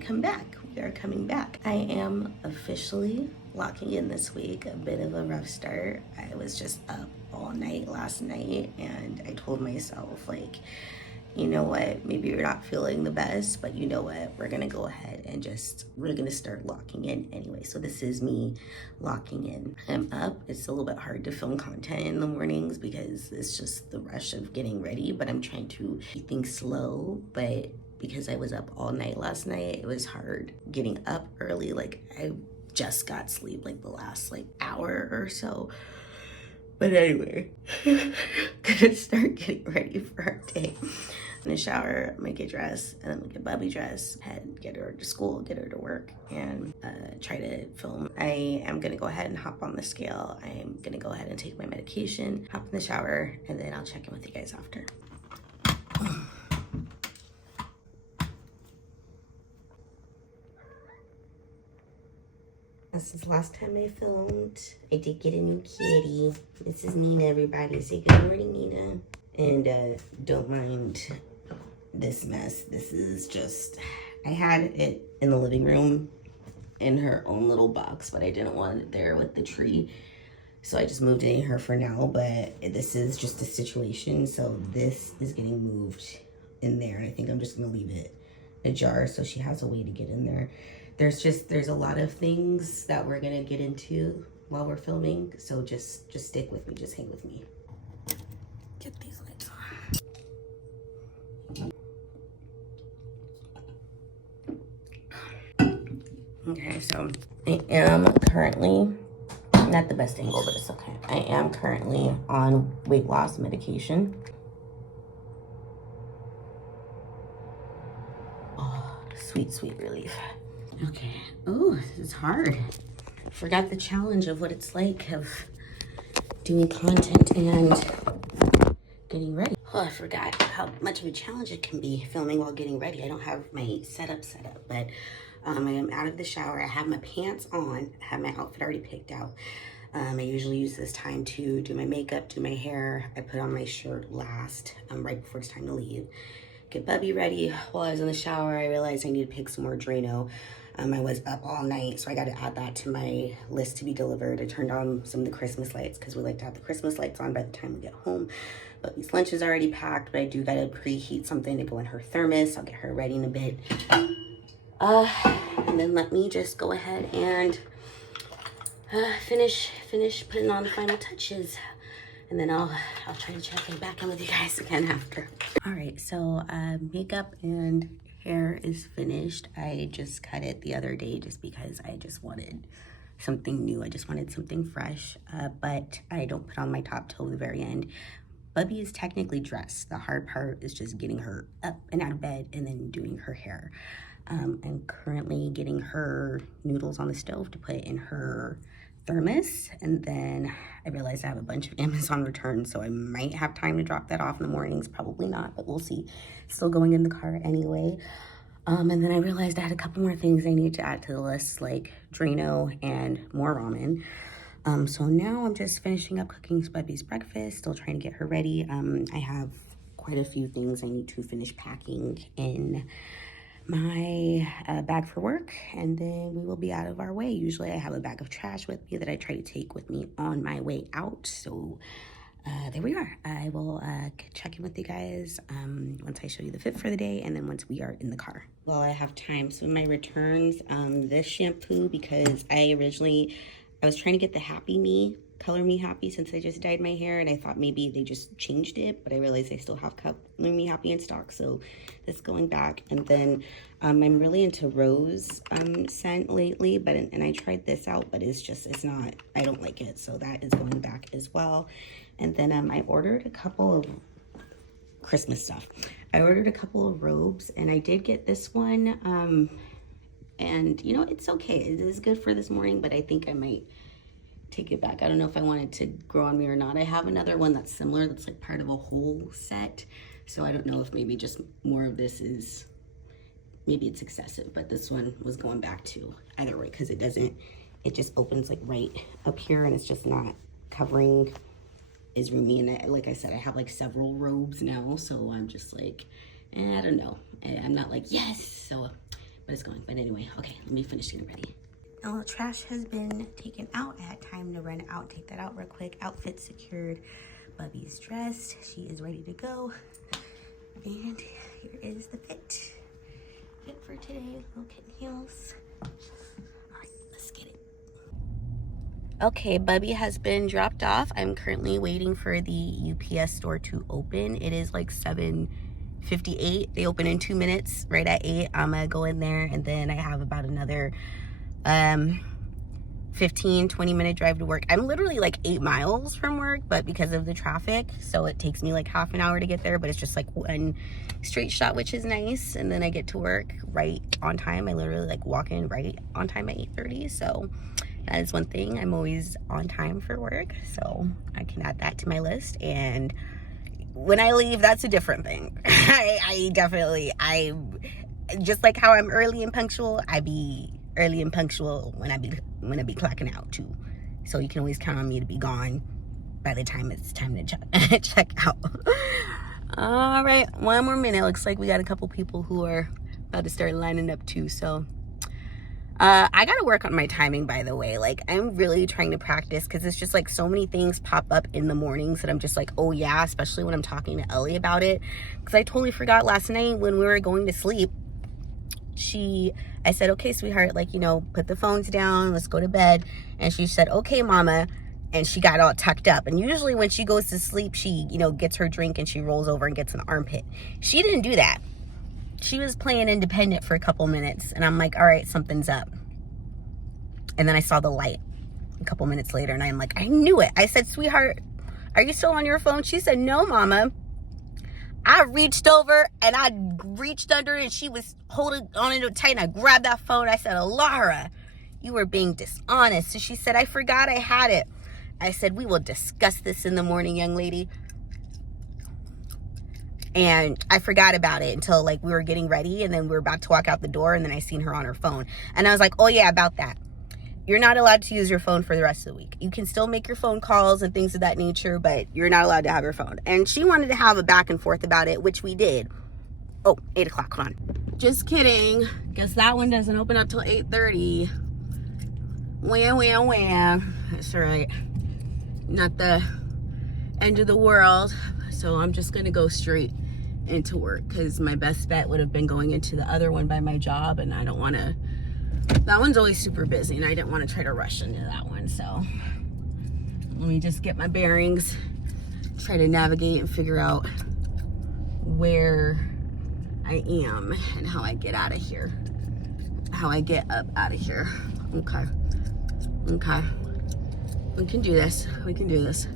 come back. We are coming back. I am officially locking in this week. A bit of a rough start. I was just up all night last night, and I told myself, like, you know what, maybe you're not feeling the best, but you know what, we're gonna go ahead and we're gonna start locking in anyway. So this is me locking in. I'm up. It's a little bit hard to film content in the mornings because it's just the rush of getting ready, but I'm trying to keep things slow. But because I was up all night last night, it was hard getting up early. Like, I just got sleep like the last like hour or so. But anyway, gonna start getting ready for our day. I'm gonna shower, make a dress, and then make a Bubby dress, get her to school, get her to work, and try to film. I am gonna go ahead and hop on the scale. I'm gonna go ahead and take my medication, hop in the shower, and then I'll check in with you guys after. This is the last time I filmed. I did get a new kitty. This is Nina, everybody. Say good morning, Nina. And don't mind this mess. This is just, I had it in the living room in her own little box, but I didn't want it there with the tree. So I just moved it in here for now, but this is just a situation. So this is getting moved in there. And I think I'm just gonna leave it ajar so she has a way to get in there. There's a lot of things that we're gonna get into while we're filming, so just stick with me, just hang with me. Get these lights on. Okay, so I am currently, not the best angle, but it's okay. I am currently on weight loss medication. Oh, sweet, sweet relief. Okay. Oh, this is hard. Forgot the challenge of what it's like of doing content and getting ready. Oh, I forgot how much of a challenge it can be filming while getting ready. I don't have my setup set up, but I am out of the shower. I have my pants on. I have my outfit already picked out. I usually use this time to do my makeup, do my hair. I put on my shirt last, right before it's time to leave. Get Bubby ready. While I was in the shower, I realized I need to pick some more Drano. I was up all night, so I got to add that to my list to be delivered. I turned on some of the Christmas lights because we like to have the Christmas lights on by the time we get home. But these lunch is already packed, but I do got to preheat something to go in her thermos. I'll get her ready in a bit. And then let me just go ahead and finish putting on the final touches. And then I'll try to check back in with you guys again after. All right, so makeup and hair is finished. I just cut it the other day just because I just wanted something new. I just wanted something fresh, but I don't put on my top till the very end. Bubby is technically dressed. The hard part is just getting her up and out of bed and then doing her hair. I'm currently getting her noodles on the stove to put in her thermos, and then I realized I have a bunch of Amazon returns, so I might have time to drop that off in the mornings. Probably not, but we'll see. Still going in the car anyway. And then I realized I had a couple more things I need to add to the list, like Drano and more ramen. So now I'm just finishing up cooking Bubby's breakfast, still trying to get her ready. I have quite a few things I need to finish packing in my bag for work, and then we will be out of our way. Usually I have a bag of trash with me that I try to take with me on my way out. So there we are. I will check in with you guys once I show you the fit for the day, and then once we are in the car. Well, I have time. So my returns, this shampoo, because I was trying to get the Happy Me, Color Me Happy, since I just dyed my hair, and I thought maybe they just changed it, but I realized they still have Color Me Happy in stock, so this going back. And then I'm really into rose scent lately, and I tried this out, but it's not, I don't like it, so that is going back as well. And then I ordered a couple of Christmas stuff. I ordered a couple of robes, and I did get this one, and you know, it's okay. It is good for this morning, but I think I might take it back. I don't know if I want it to grow on me or not. I have another one that's similar, that's like part of a whole set. So I don't know if maybe just more of this is, maybe it's excessive, but this one was going back to either way, because it just opens like right up here, and it's just not covering as roomy. And like I said, I have like several robes now, so I'm just like, I don't know. I'm not like, yes. So, but it's going. But anyway, okay, let me finish getting ready. Now the trash has been taken out. I had time to run out, take that out real quick. Outfit secured. Bubby's dressed. She is ready to go. And here is the fit. Fit for today. Little kitten heels. All right, let's get it. Okay, Bubby has been dropped off. I'm currently waiting for the UPS store to open. It is like 7:58. They open in 2 minutes, right at 8. I'm gonna go in there, and then I have about another 15-20 minute drive to work. I'm literally like 8 miles from work, but because of the traffic, so it takes me like half an hour to get there, but it's just like one straight shot, which is nice. And then I get to work right on time. I literally like walk in right on time at 8:30. So that is one thing. I'm always on time for work, so I can add that to my list. And when I leave, that's a different thing. I just like how I'm early and punctual, I be early and punctual when I be clocking out too. So you can always count on me to be gone by the time it's time to check out. All right, one more minute. Looks like we got a couple people who are about to start lining up too. So I gotta work on my timing, by the way. Like, I'm really trying to practice, because it's just like so many things pop up in the mornings that I'm just like, oh yeah, especially when I'm talking to Ellie about it. Because I totally forgot last night when we were going to sleep. I said, okay, sweetheart, like, you know, put the phones down, let's go to bed. And she said, okay, mama. And she got all tucked up. And usually when she goes to sleep, she, you know, gets her drink and she rolls over and gets an armpit. She didn't do that. She was playing independent for a couple minutes. And I'm like, all right, something's up. And then I saw the light a couple minutes later, and I'm like, I knew it. I said, sweetheart, are you still on your phone? She said, no, mama. I reached over and I reached under, and she was holding on it tight, and I grabbed that phone. I said, Alara, you were being dishonest. So she said, I forgot I had it. I said, we will discuss this in the morning, young lady. And I forgot about it until like we were getting ready, and then we were about to walk out the door, and then I seen her on her phone. And I was like, oh yeah, about that. You're not allowed to use your phone for the rest of the week. You can still make your phone calls and things of that nature, but you're not allowed to have your phone. And she wanted to have a back and forth about it, which we did. Oh, 8 o'clock, hold on. Just kidding. Guess that one doesn't open up till 8:30. Wham. That's all right. Not the end of the world. So I'm just gonna go straight into work, because my best bet would have been going into the other one by my job, and I don't want to. That one's always super busy, and I didn't want to try to rush into that one. So let me just get my bearings, try to navigate and figure out where I am and how I get out of here, how I get up out of here. Okay. We can do this. We can do this.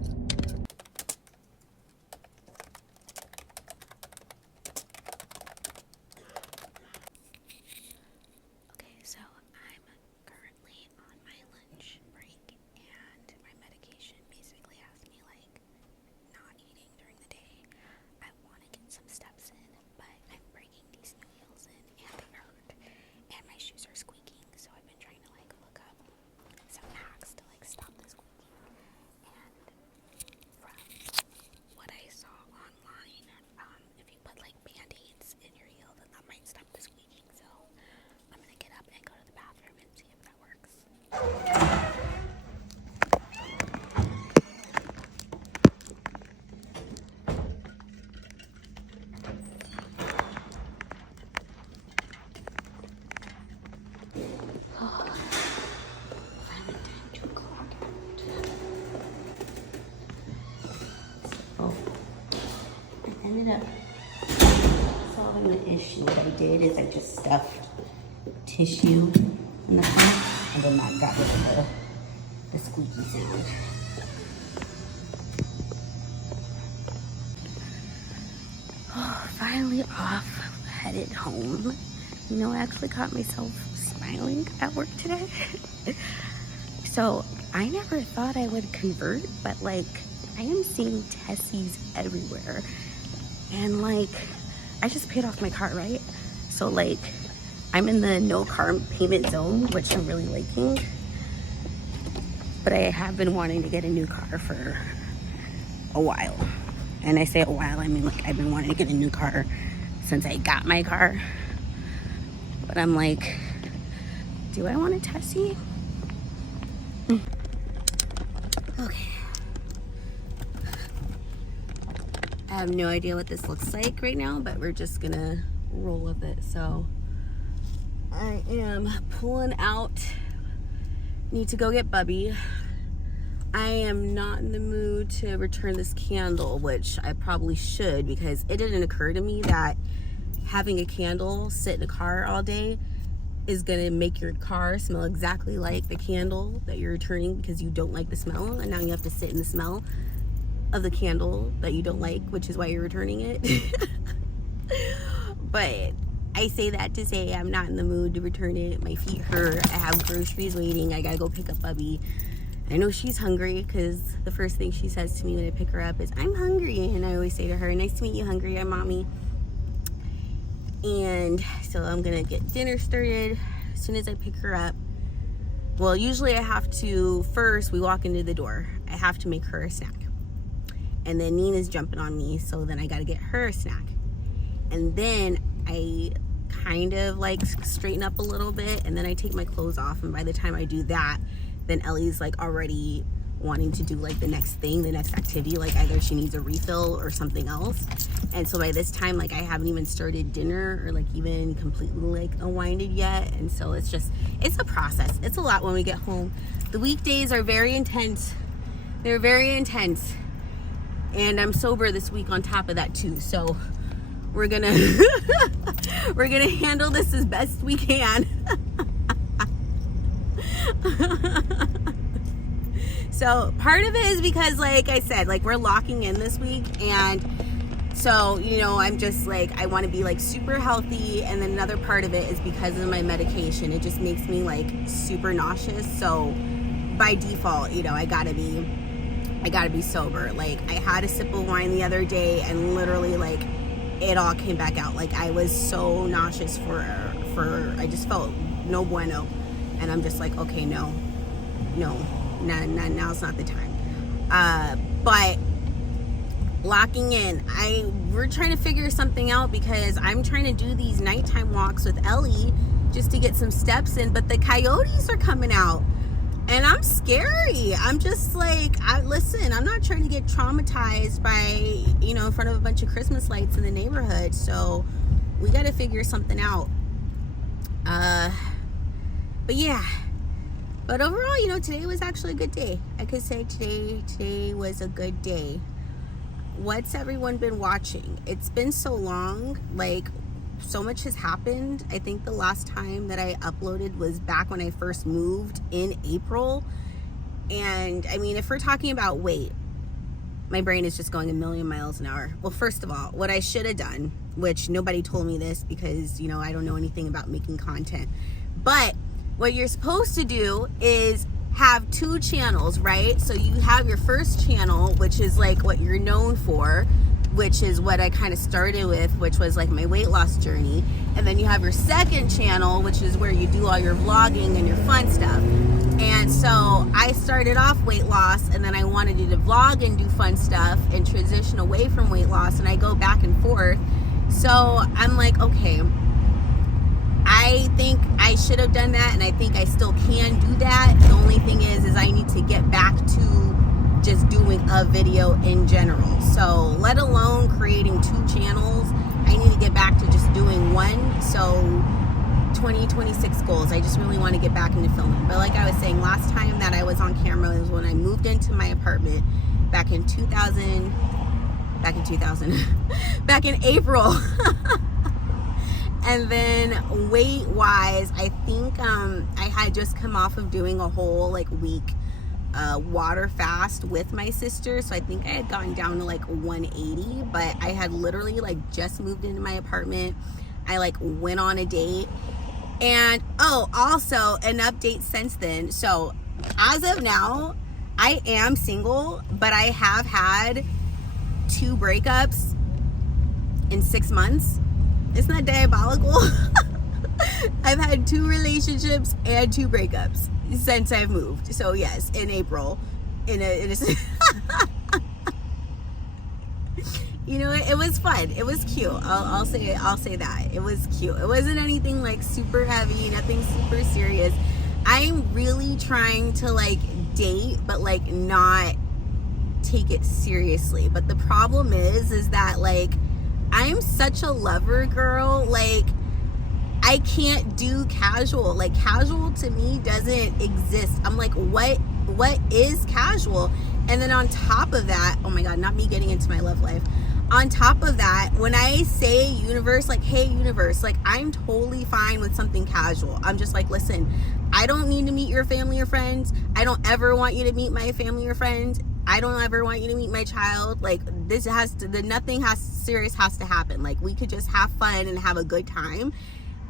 Ended up solving the issue. What I did is I just stuffed tissue in the front, and then that got rid of the squeaky sound. Oh, finally off, headed home. You know, I actually caught myself smiling at work today. So I never thought I would convert, but like, I am seeing Tessies everywhere. And like, I just paid off my car, right? So like, I'm in the no car payment zone, which I'm really liking. But I have been wanting to get a new car for a while. And I say a while, I mean like I've been wanting to get a new car since I got my car. But I'm like, do I want a Tessie? Okay. I have no idea what this looks like right now, but we're just gonna roll with it. So I am pulling out. Need to go get Bubby. I am not in the mood to return this candle, which I probably should, because it didn't occur to me that having a candle sit in a car all day is gonna make your car smell exactly like the candle that you're returning because you don't like the smell, and now you have to sit in the smell of the candle that you don't like, which is why you're returning it. But I say that to say I'm not in the mood to return it. My feet hurt. I have groceries waiting. I gotta go pick up Bubby. I know she's hungry because the first thing she says to me when I pick her up is, I'm hungry. And I always say to her, nice to meet you, hungry. I'm mommy. And so I'm gonna get dinner started as soon as I pick her up. Well, usually I have to, first we walk into the door, I have to make her a snack. And then Nina's jumping on me, so then I gotta get her a snack. And then I kind of like straighten up a little bit, and then I take my clothes off, and by the time I do that, then Ellie's like already wanting to do like the next thing, the next activity, like either she needs a refill or something else. And so by this time, like I haven't even started dinner or like even completely like unwinded yet. And so it's a process. It's a lot when we get home. The weekdays are very intense. They're very intense. And I'm sober this week on top of that too. So we're gonna handle this as best we can. So part of it is because, like I said, like we're locking in this week, and so, you know, I'm just like, I want to be like super healthy. And then another part of it is because of my medication. It just makes me like super nauseous. So by default, you know, I gotta be sober. Like I had a sip of wine the other day, and literally like it all came back out. Like I was so nauseous for I just felt no bueno. And I'm just like, okay, no, now's not the time. But locking in, we're trying to figure something out, because I'm trying to do these nighttime walks with Ellie just to get some steps in, but the coyotes are coming out, and I'm scary. I'm just like, listen, I'm not trying to get traumatized by, you know, in front of a bunch of Christmas lights in the neighborhood. So we got to figure something out. But yeah, but overall, you know, today was actually a good day. I could say today was a good day. What's everyone been watching? It's been so long, like so much has happened. I think the last time that I uploaded was back when I first moved in April. And I mean, if we're talking about weight, my brain is just going a million miles an hour. Well, first of all, what I should have done, which nobody told me this because, you know, I don't know anything about making content, but what you're supposed to do is have 2 channels, right? So you have your first channel, which is like what you're known for, which is what I kind of started with, which was like my weight loss journey. And then you have your second channel, which is where you do all your vlogging and your fun stuff. And so I started off weight loss, and then I wanted to vlog and do fun stuff and transition away from weight loss, and I go back and forth. So I'm like, okay, I think I should have done that, and I think I still can do that. The only thing is I need to get back to just doing a video in general. So let alone creating 2 channels, I need to get back to just doing one. So 2026 goals, I just really want to get back into filming. But like I was saying, last time that I was on camera was when I moved into my apartment back in April. And then weight wise, I think I had just come off of doing a whole like week water fast with my sister. So I think I had gotten down to like 180, but I had literally like just moved into my apartment. I like went on a date. And oh, also an update since then. So as of now, I am single, but I have had 2 breakups in 6 months. Isn't that diabolical? I've had 2 relationships and 2 breakups since I've moved. So yes, in April, you know, it was fun. It was cute. I'll say that. It was cute. It wasn't anything like super heavy, nothing super serious. I'm really trying to like date, but like not take it seriously. But the problem is that like I'm such a lover girl. Like I can't do casual. Like casual to me doesn't exist. I'm like, what is casual? And then on top of that, oh my God, not me getting into my love life. On top of that, when I say universe, like, hey universe, like I'm totally fine with something casual. I'm just like, listen, I don't need to meet your family or friends. I don't ever want you to meet my family or friends. I don't ever want you to meet my child. Like this nothing serious has to happen. Like we could just have fun and have a good time.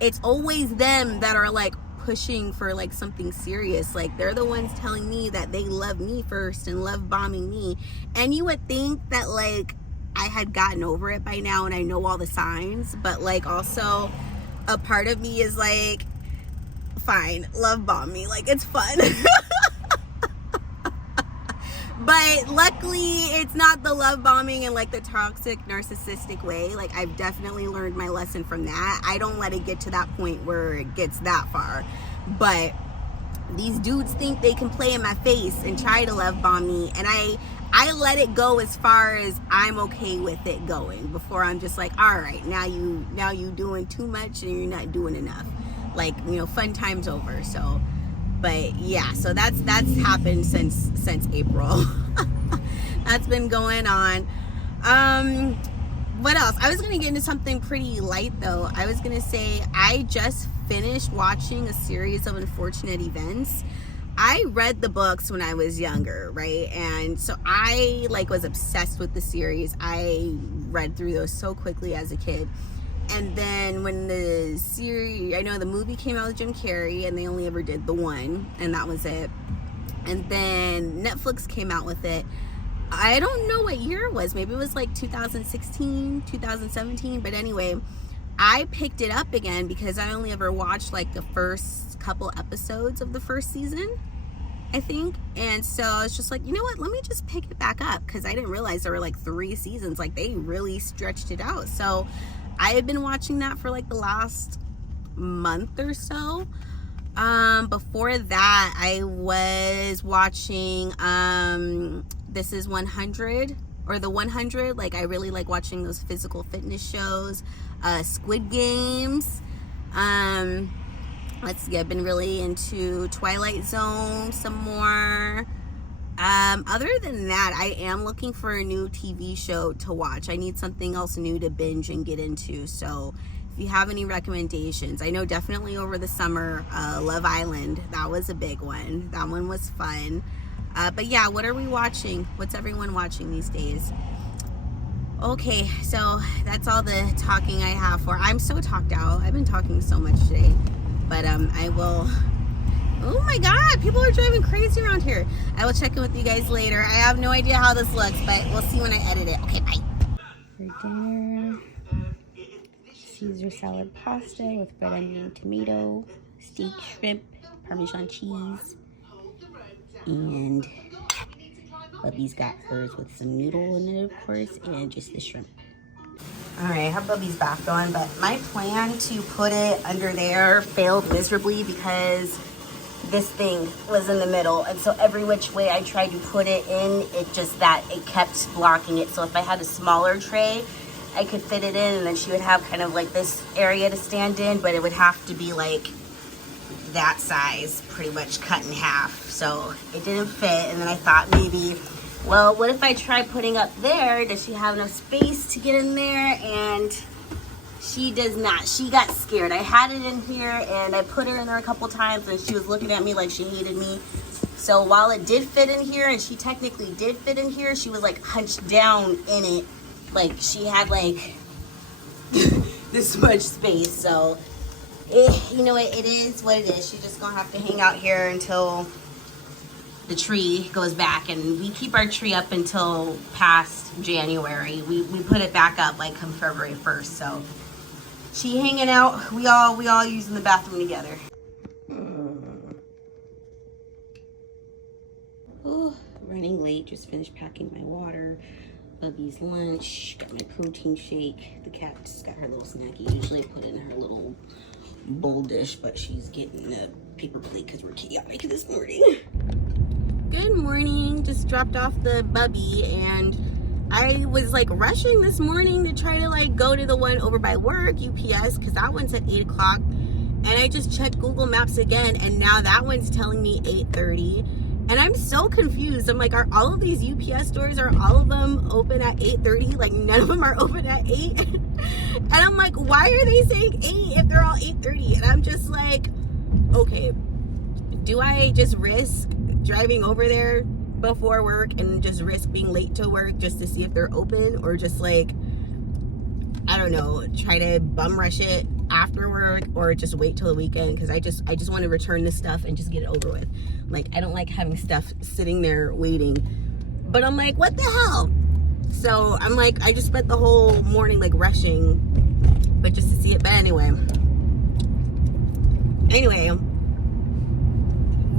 It's always them that are like pushing for like something serious. Like they're the ones telling me that they love me first and love bombing me. And you would think that like I had gotten over it by now and I know all the signs, but like also a part of me is like, fine, love bomb me, like it's fun. But luckily it's not the love bombing in like the toxic narcissistic way. Like I've definitely learned my lesson from that. I don't let it get to that point where it gets that far. But these dudes think they can play in my face and try to love bomb me, and I let it go as far as I'm okay with it going before I'm just like, all right, now you doing too much and you're not doing enough. Like, you know, fun time's over. So, but yeah, so that's happened since April. That's been going on. What else? I was gonna get into something pretty light though. I was gonna say I just finished watching a series of unfortunate events. I read the books when I was younger, right? And so I like was obsessed with the series. I read through those so quickly as a kid. And then when the series, I know the movie came out with Jim Carrey and they only ever did the one and that was it. And then Netflix came out with it. I don't know what year it was. Maybe it was like 2016, 2017. But anyway, I picked it up again because I only ever watched like the first couple episodes of the first season, I think. And so I was just like, you know what, let me just pick it back up, because I didn't realize there were like 3 seasons. Like they really stretched it out. So I had been watching that for like the last month or so. Before that I was watching This Is 100 or The 100. Like I really like watching those physical fitness shows. Squid Games. Let's see, I've been really into Twilight Zone some more. Other than that, I am looking for a new TV show to watch. I need something else new to binge and get into. So if you have any recommendations, I know definitely over the summer, Love Island, that was a big one. That one was fun. But yeah, what are we watching? What's everyone watching these days? Okay, so that's all the talking I have for. I'm so talked out. I've been talking so much today. But I will. Oh my God, people are driving crazy around here. I will check in with you guys later. I have no idea how this looks, but we'll see when I edit it. Okay, bye. For dinner, Caesar salad pasta with red onion, tomato, steak, shrimp, Parmesan cheese, and Bubby's got hers with some noodle in it, of course, and just the shrimp. All right, I have Bubby's bath going, but my plan to put it under there failed miserably because this thing was in the middle, and so every which way I tried to put it in, it kept blocking it. So if I had a smaller tray, I could fit it in, and then she would have kind of like this area to stand in, but it would have to be like that size, pretty much cut in half. So it didn't fit, and then I thought maybe, well, what if I try putting up there? Does she have enough space to get in there? And she does not. She got scared. I had it in here and I put her in there a couple times and she was looking at me like she hated me. So while it did fit in here, and she technically did fit in here, she was like hunched down in it. Like she had like this much space. So you know, it is what it is. She's just gonna have to hang out here until the tree goes back, and we keep our tree up until past January. We put it back up like come February 1st. So she hanging out. We all using the bathroom together. Oh, running late. Just finished packing my water. Bubby's lunch. Got my protein shake. The cat's got her little snacky. Usually I put it in her little bowl dish, but she's getting a paper plate because we're chaotic this morning. Good morning. Just dropped off the Bubby, and I was like rushing this morning to try to like go to the one over by work, UPS, because that one's at 8 o'clock. And I just checked Google Maps again, and now that one's telling me 8:30. And I'm so confused. I'm like, are all of these UPS stores, are all of them open at 8:30? Like, none of them are open at 8. And I'm like, why are they saying 8 if they're all 8:30? And I'm just like, okay, do I just risk driving over there before work and just risk being late to work just to see if they're open? Or just like, I don't know, try to bum rush it after work, or just wait till the weekend? Because I just want to return this stuff and just get it over with. Like, I don't like having stuff sitting there waiting. But I'm like, what the hell? So I'm like, I just spent the whole morning like rushing, but just to see it. But anyway,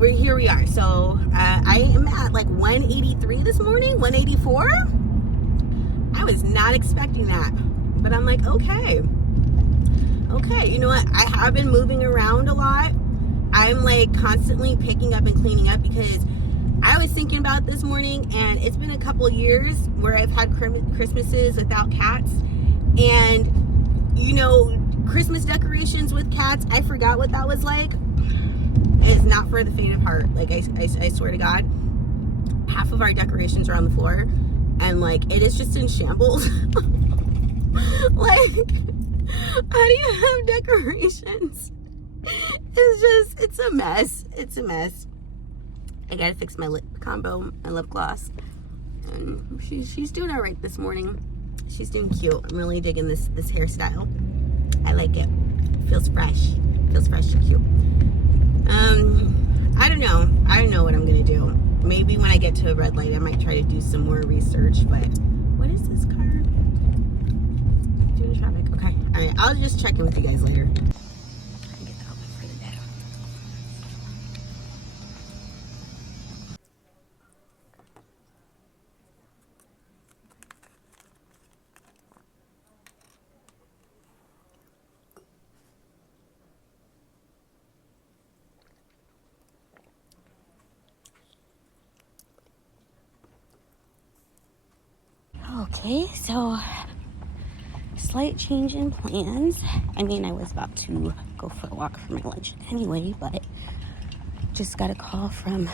here we are. So I am at like 183 this morning, 184. I was not expecting that, but I'm like, okay, you know what? I have been moving around a lot. I'm like constantly picking up and cleaning up, because I was thinking about this morning, and it's been a couple years where I've had Christmases without cats. And you know, Christmas decorations with cats, I forgot what that was like. It's not for the faint of heart. Like, I swear to God, half of our decorations are on the floor, and like, it is just in shambles. Like, how do you have decorations? It's a mess. It's a mess. I gotta fix my lip combo, my lip gloss. And she's doing all right this morning. She's doing cute. I'm really digging this hairstyle. I like it. Feels fresh. Feels fresh and cute. I don't know. I don't know what I'm gonna do. Maybe when I get to a red light, I might try to do some more research. But what is this car? Doing traffic. Okay. All right. I'll just check in with you guys later. Get the outfit for the day. Okay, so slight change in plans. I mean, I was about to go for a walk for my lunch anyway, but just got a call from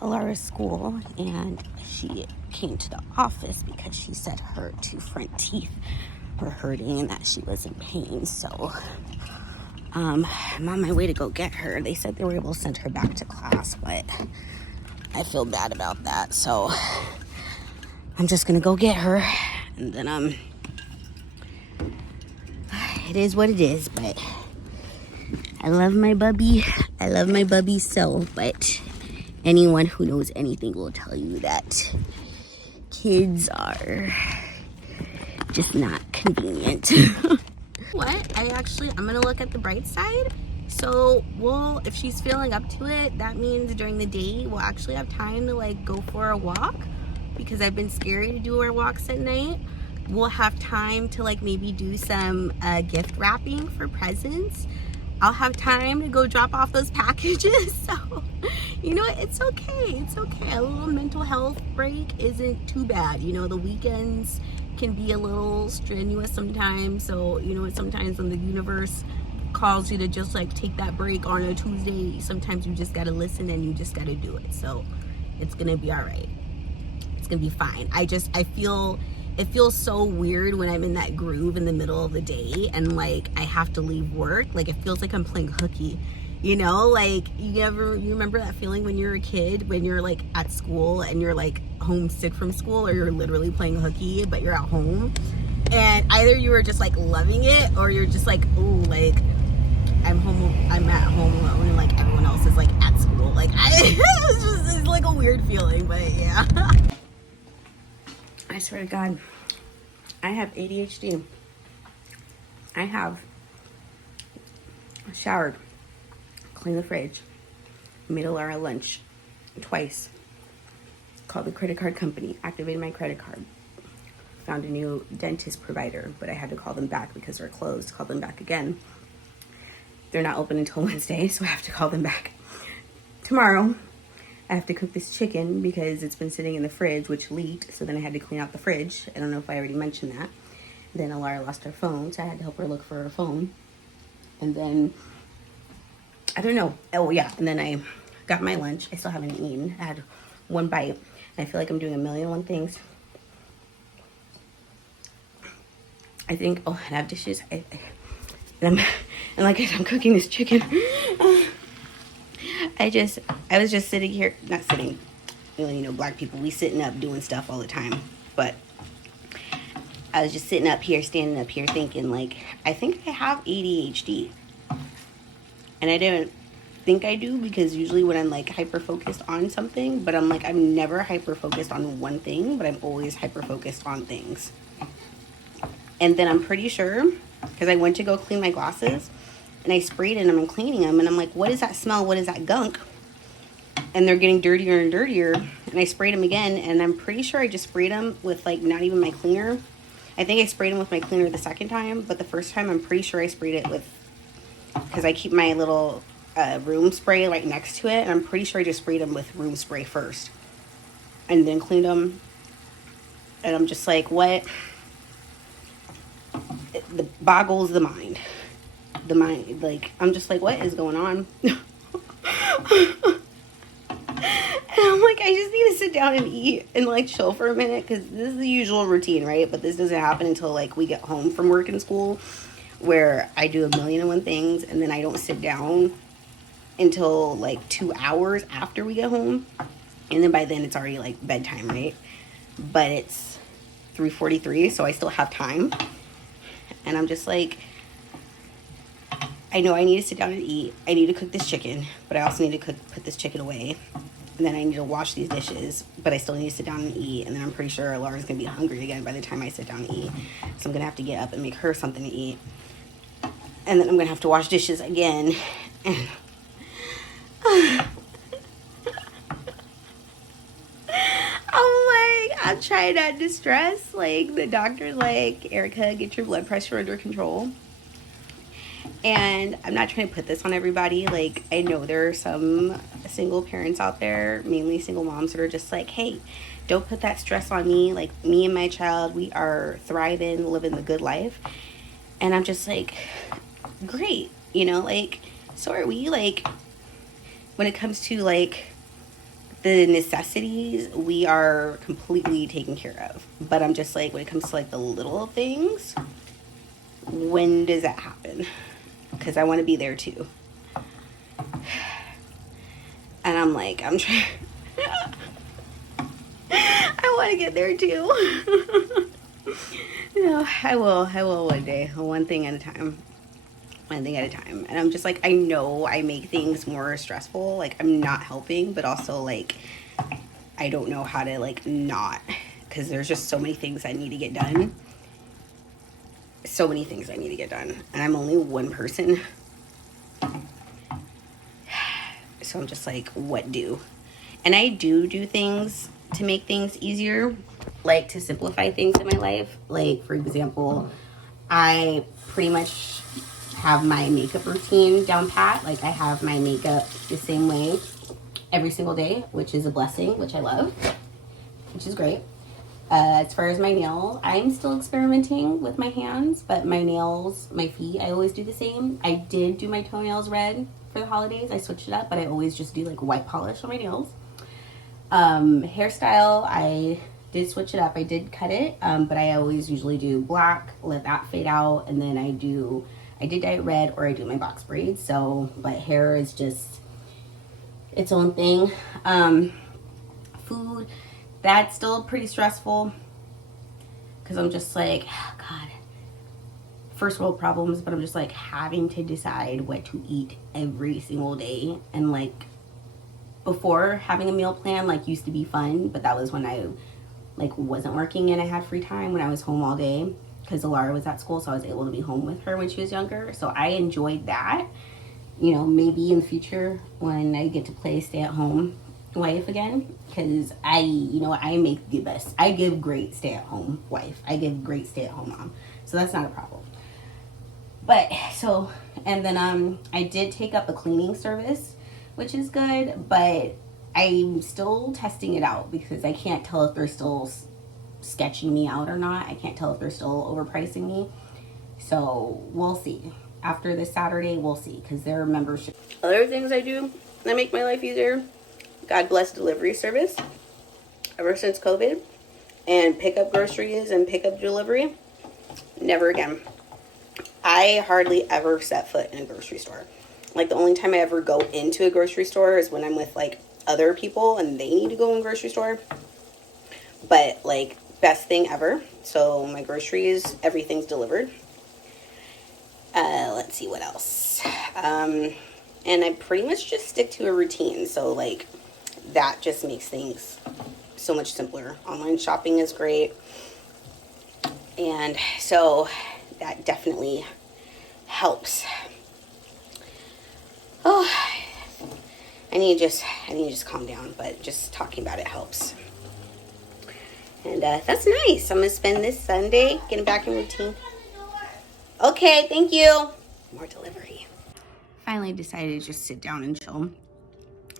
Alara's school, and she came to the office because she said her two front teeth were hurting and that she was in pain. So I'm on my way to go get her. They said they were able to send her back to class, but I feel bad about that, so I'm just gonna go get her, and then it is what it is. But I love my Bubby. I love my Bubby so, but anyone who knows anything will tell you that kids are just not convenient. What? I'm gonna look at the bright side. So if she's feeling up to it, that means during the day we'll actually have time to like go for a walk, because I've been scary to do our walks at night. We'll have time to like maybe do some gift wrapping for presents. I'll have time to go drop off those packages. So, you know what? It's okay. It's okay. A little mental health break isn't too bad. You know, the weekends can be a little strenuous sometimes. So, you know what? Sometimes when the universe calls you to just like take that break on a Tuesday, sometimes you just got to listen and you just got to do it. So it's going to be all right. It's going to be fine. It feels so weird when I'm in that groove in the middle of the day and like I have to leave work. Like, it feels like I'm playing hooky, you know? Like, you remember that feeling when you're a kid, when you're like at school and you're like homesick from school, or you're literally playing hooky but you're at home, and either you were just like loving it, or you're just like, oh, like I'm at home alone and like everyone else is like at school. Like it's like a weird feeling, but yeah. I swear to God, I have ADHD. I have showered, cleaned the fridge, made Alara lunch twice, called the credit card company, activated my credit card, found a new dentist provider, but I had to call them back because they're closed. Call them back again. They're not open until Wednesday, so I have to call them back tomorrow. I have to cook this chicken because it's been sitting in the fridge, which leaked. So then I had to clean out the fridge. I don't know if I already mentioned that. Then Alara lost her phone, so I had to help her look for her phone. And then, I don't know. Oh, yeah. And then I got my lunch. I still haven't eaten. I had one bite. And I feel like I'm doing a million and one things. I think, oh, and I have dishes. And like I'm cooking this chicken. I was just sitting here, not sitting, you know, black people, we sitting up doing stuff all the time. But I was just sitting up here, standing up here thinking, like, I think I have ADHD. And I didn't think I do because usually when I'm like hyper focused on something, but I'm like, I'm never hyper focused on one thing, but I'm always hyper focused on things. And then I'm pretty sure, because I went to go clean my glasses and I sprayed in them and cleaning them, and I'm like, what is that smell? What is that gunk? And they're getting dirtier and dirtier, and I sprayed them again, and I'm pretty sure I just sprayed them with like not even my cleaner. I think I sprayed them with my cleaner the second time, but the first time I'm pretty sure I sprayed it with, because I keep my little room spray right next to it, and I'm pretty sure I just sprayed them with room spray first and then cleaned them. And I'm just like, what? It boggles the mind. The mind, like, I'm just like, what is going on? And I'm like, I just need to sit down and eat and like chill for a minute, because this is the usual routine, right? But this doesn't happen until like we get home from work and school, where I do a million and one things, and then I don't sit down until like 2 hours after we get home, and then by then it's already like bedtime, right? But it's 3:43, so I still have time, and I'm just like, I know I need to sit down and eat. I need to cook this chicken, but I also need to put this chicken away. And then I need to wash these dishes, but I still need to sit down and eat. And then I'm pretty sure Laura's going to be hungry again by the time I sit down and eat. So I'm going to have to get up and make her something to eat. And then I'm going to have to wash dishes again. And I'm trying not to stress. Like, the doctor's like, Erica, get your blood pressure under control. And I'm not trying to put this on everybody. Like, I know there are some single parents out there, mainly single moms, that are just like, hey, don't put that stress on me. Like, me and my child, we are thriving, living the good life. And I'm just like, great. You know, like, so are we. Like, when it comes to, like, the necessities, we are completely taken care of. But I'm just like, when it comes to, like, the little things, when does that happen? Because I want to be there too. And I'm like, I'm trying. I want to get there too. No, I will one day. One thing at a time. One thing at a time. And I'm just like, I know I make things more stressful. Like, I'm not helping, but also like, I don't know how to like not. Because there's just so many things I need to get done. So many things I need to get done, and I'm only one person, so I'm just like, what do? And I do things to make things easier, like to simplify things in my life. Like, for example, I pretty much have my makeup routine down pat. Like, I have my makeup the same way every single day, which is a blessing, which I love, which is great. As far as my nails, I'm still experimenting with my hands, but my nails, my feet, I always do the same. I did do my toenails red for the holidays. I switched it up, but I always just do like white polish on my nails. Hairstyle, I did switch it up. I did cut it, but I always usually do black, let that fade out, and then I did dye it red, or I do my box braids. So, but hair is just its own thing. Food, that's still pretty stressful, because I'm just like, oh God, first world problems, but I'm just like having to decide what to eat every single day. And like, before, having a meal plan like used to be fun, but that was when I like wasn't working and I had free time, when I was home all day, because Alara was at school, so I was able to be home with her when she was younger. So I enjoyed that. You know, maybe in the future when I get to play stay at home, wife again, because I make the best. I give great stay-at-home wife. I give great stay-at-home mom. So that's not a problem. But so, and then I did take up a cleaning service, which is good, but I'm still testing it out because I can't tell if they're still sketching me out or not. I can't tell if they're still overpricing me. So we'll see. After this Saturday, we'll see, because their membership. Other things I do that make my life easier. God bless delivery service. Ever since COVID, and pick up groceries and pick up delivery, never again. I hardly ever set foot in a grocery store. Like, the only time I ever go into a grocery store is when I'm with like other people and they need to go in a grocery store. But like, best thing ever. So my groceries, everything's delivered. Let's see what else. And I pretty much just stick to a routine. So like, that just makes things so much simpler. Online shopping is great. And so that definitely helps. Oh, I need to just calm down, but just talking about it helps. And that's nice. I'm gonna spend this Sunday getting back in routine. Okay, thank you. More delivery. Finally decided to just sit down and chill. I'm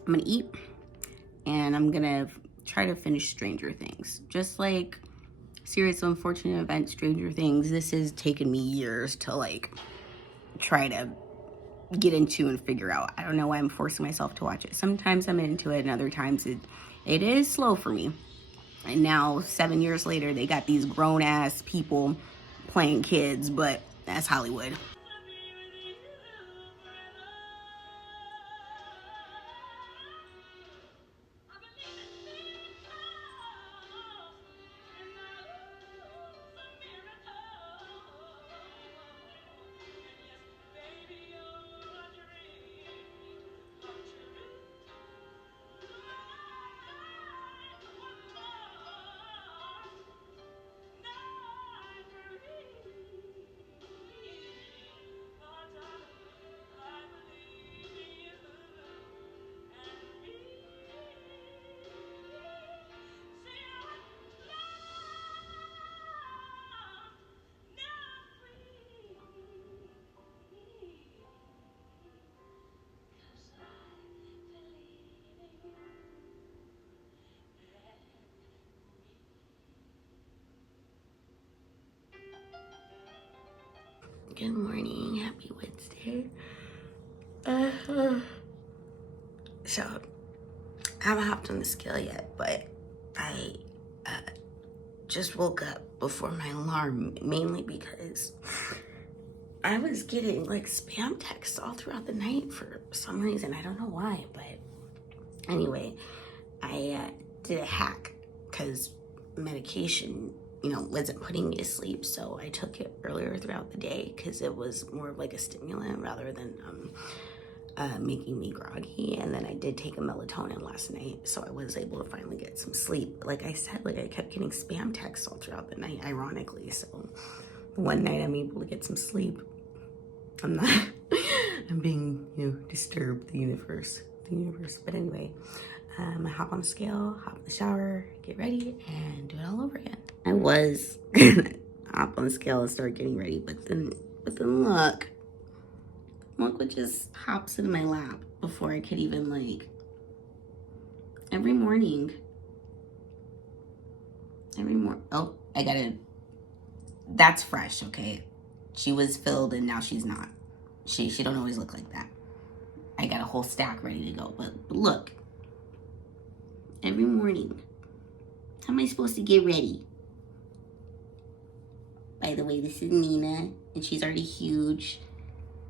gonna eat, and I'm gonna try to finish Stranger Things. Just like Serious Unfortunate Event Stranger Things, this has taken me years to like try to get into and figure out. I don't know why I'm forcing myself to watch it. Sometimes I'm into it, and other times it is slow for me. And now 7 years later, they got these grown ass people playing kids, but that's Hollywood. Good morning, happy Wednesday. So, I haven't hopped on the scale yet, but I just woke up before my alarm, mainly because I was getting like spam texts all throughout the night for some reason. I don't know why, but anyway, I did a hack because medication, wasn't putting me to sleep. So I took it earlier throughout the day because it was more of like a stimulant rather than making me groggy. And then I did take a melatonin last night, so I was able to finally get some sleep. Like I said, like I kept getting spam texts all throughout the night, ironically. So one night I'm able to get some sleep. I'm not, I'm being, disturbed, the universe. But anyway, I hop on the scale, hop in the shower, get ready, and do it all over again. I was gonna hop on the scale and start getting ready, but then look what just hops in my lap before I could even every morning, oh, that's fresh, okay? She was filled and now she's not. She don't always look like that. I got a whole stack ready to go, but look, every morning, how am I supposed to get ready? By the way, this is Nina, and she's already huge.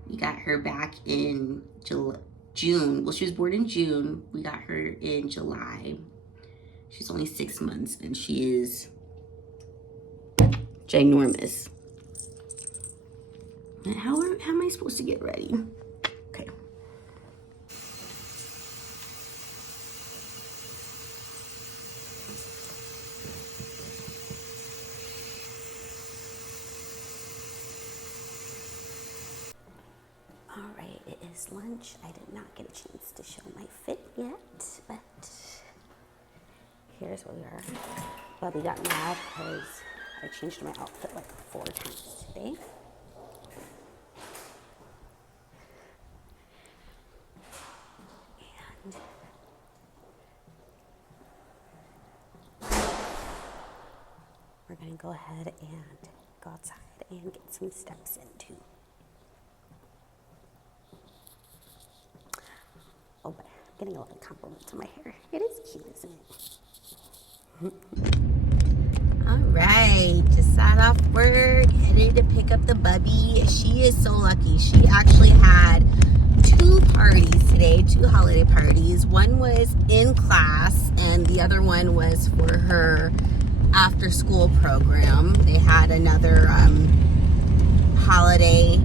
We got her back in June. Well, she was born in June. We got her in July. She's only 6 months, and she is ginormous. How am I supposed to get ready? Okay. All right, it is nice lunch. I did not get a chance to show my fit yet, but here's where we are. Bubby got mad because I changed my outfit like 4 times today. And we're gonna go ahead and go outside and get some steps in too. Oh, but I'm getting a lot of compliments on my hair. It is cute, isn't it? All right, just got off work, headed to pick up the bubby. She is so lucky. She actually had 2 parties today, 2 holiday parties. One was in class and the other one was for her after school program. They had another holiday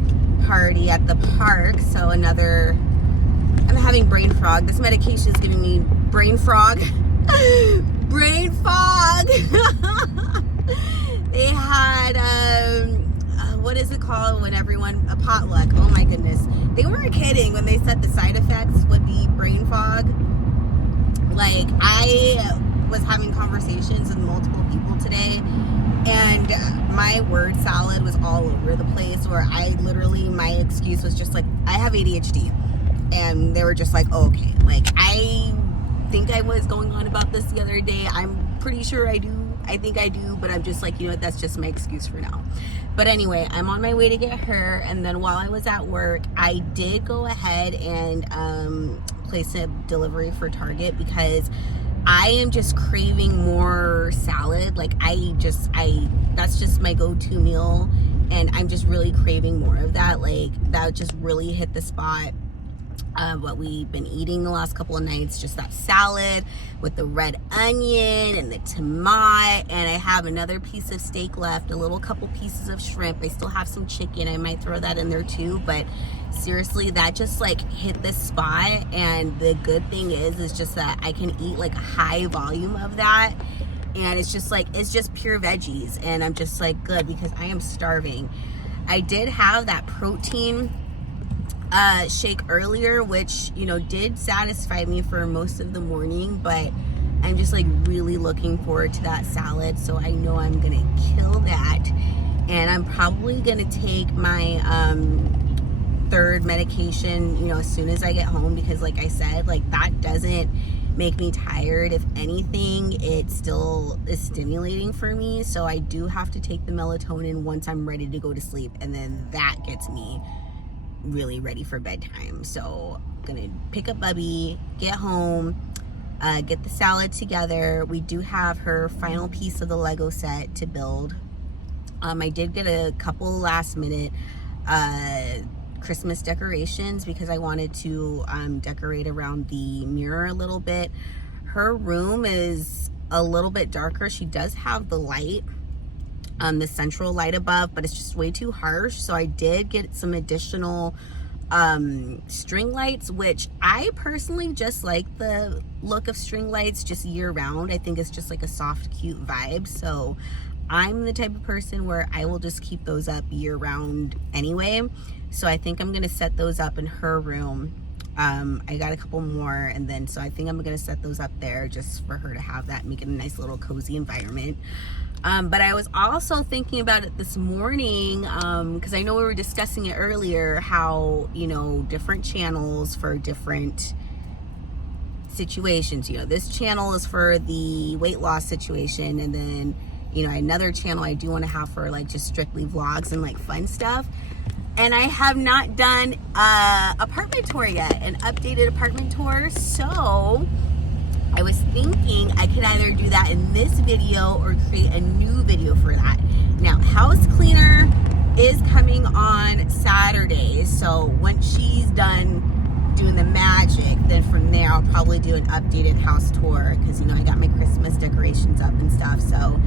party at the park. So another, I'm having brain fog. This medication is giving me brain frog. Brain fog. They had what is it called when everyone, a potluck. Oh my goodness, they weren't kidding when they said the side effects would be brain fog. Like, I was having conversations with multiple people today, and my word salad was all over the place, where I literally, my excuse was just like, I have ADHD. And they were just like, oh, okay. Like, I think I was going on about this the other day. I'm pretty sure I do. I think I do, but I'm just like, you know what, that's just my excuse for now. But anyway, I'm on my way to get her, and then while I was at work, I did go ahead and place a delivery for Target because I am just craving more salad. Like, that's just my go-to meal, and I'm just really craving more of that. Like, that just really hit the spot. What we've been eating the last couple of nights, just that salad with the red onion and the tomato, and I have another piece of steak left, a little couple pieces of shrimp. I still have some chicken. I might throw that in there too, but seriously, that just like hit this spot. And the good thing is just that I can eat like a high volume of that, and it's just like, it's just pure veggies, and I'm just like, good, because I am starving. I did have that protein shake earlier, which, you know, did satisfy me for most of the morning, but I'm just like really looking forward to that salad. So I know I'm gonna kill that, and I'm probably gonna take my 3rd medication, you know, as soon as I get home, because like I said, like, that doesn't make me tired. If anything, it still is stimulating for me. So I do have to take the melatonin once I'm ready to go to sleep, and then that gets me really ready for bedtime. So I'm gonna pick up Bubby, get home, get the salad together. We do have her final piece of the Lego set to build. I did get a couple last minute Christmas decorations because I wanted to decorate around the mirror a little bit. Her room is a little bit darker. She does have the light, the central light above, but it's just way too harsh. So I did get some additional string lights, which I personally just like the look of string lights just year round. I think it's just like a soft, cute vibe. So I'm the type of person where I will just keep those up year round anyway. So I think I'm gonna set those up in her room. I got a couple more, and then so I think I'm gonna set those up there just for her to have that, make it a nice little cozy environment. But I was also thinking about it this morning, because I know we were discussing it earlier, how, you know, different channels for different situations. You know, this channel is for the weight loss situation, and then, you know, another channel I do want to have for like just strictly vlogs and like fun stuff. And I have not done apartment tour yet, an updated apartment tour. So I was thinking I could either do that in this video or create a new video for that. Now, house cleaner is coming on Saturday. So once she's done doing the magic, then from there I'll probably do an updated house tour, because, you know, I got my Christmas decorations up and stuff. So,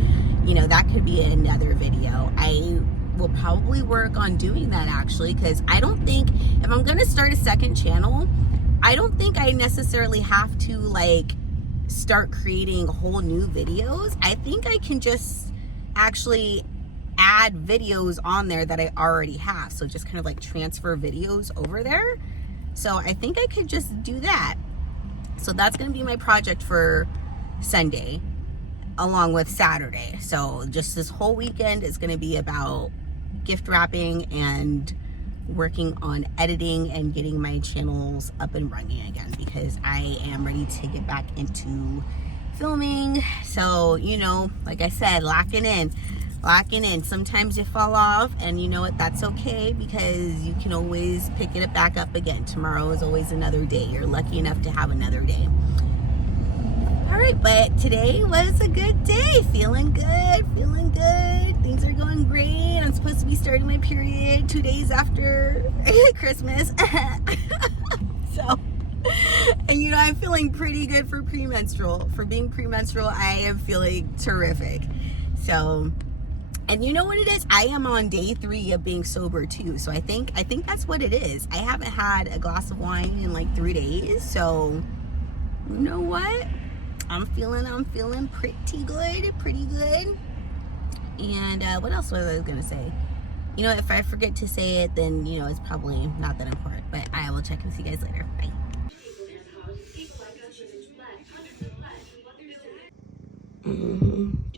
you know, that could be another video. I will probably work on doing that, actually, because I don't think, if I'm going to start a second channel, I don't think I necessarily have to like start creating whole new videos. I think I can just actually add videos on there that I already have. So just kind of like transfer videos over there. So I think I could just do that. So that's going to be my project for Sunday along with Saturday. So just this whole weekend is going to be about gift wrapping and working on editing and getting my channels up and running again, because I am ready to get back into filming. So, you know, like I said, locking in. Sometimes you fall off, and you know what, that's okay, because you can always pick it back up again. Tomorrow is always another day. You're lucky enough to have another day. All right, but today was a good day. Feeling good. Things are going great. I'm supposed to be starting my period 2 days after Christmas. So, and you know, I'm feeling pretty good for premenstrual. For being premenstrual, I am feeling terrific. So, and you know what it is? I am on day 3 of being sober too. So I think that's what it is. I haven't had a glass of wine in like 3 days. So, you know what? I'm feeling pretty good. And what else was I gonna say? You know, if I forget to say it, then you know it's probably not that important. But I will check and see you guys later. Bye.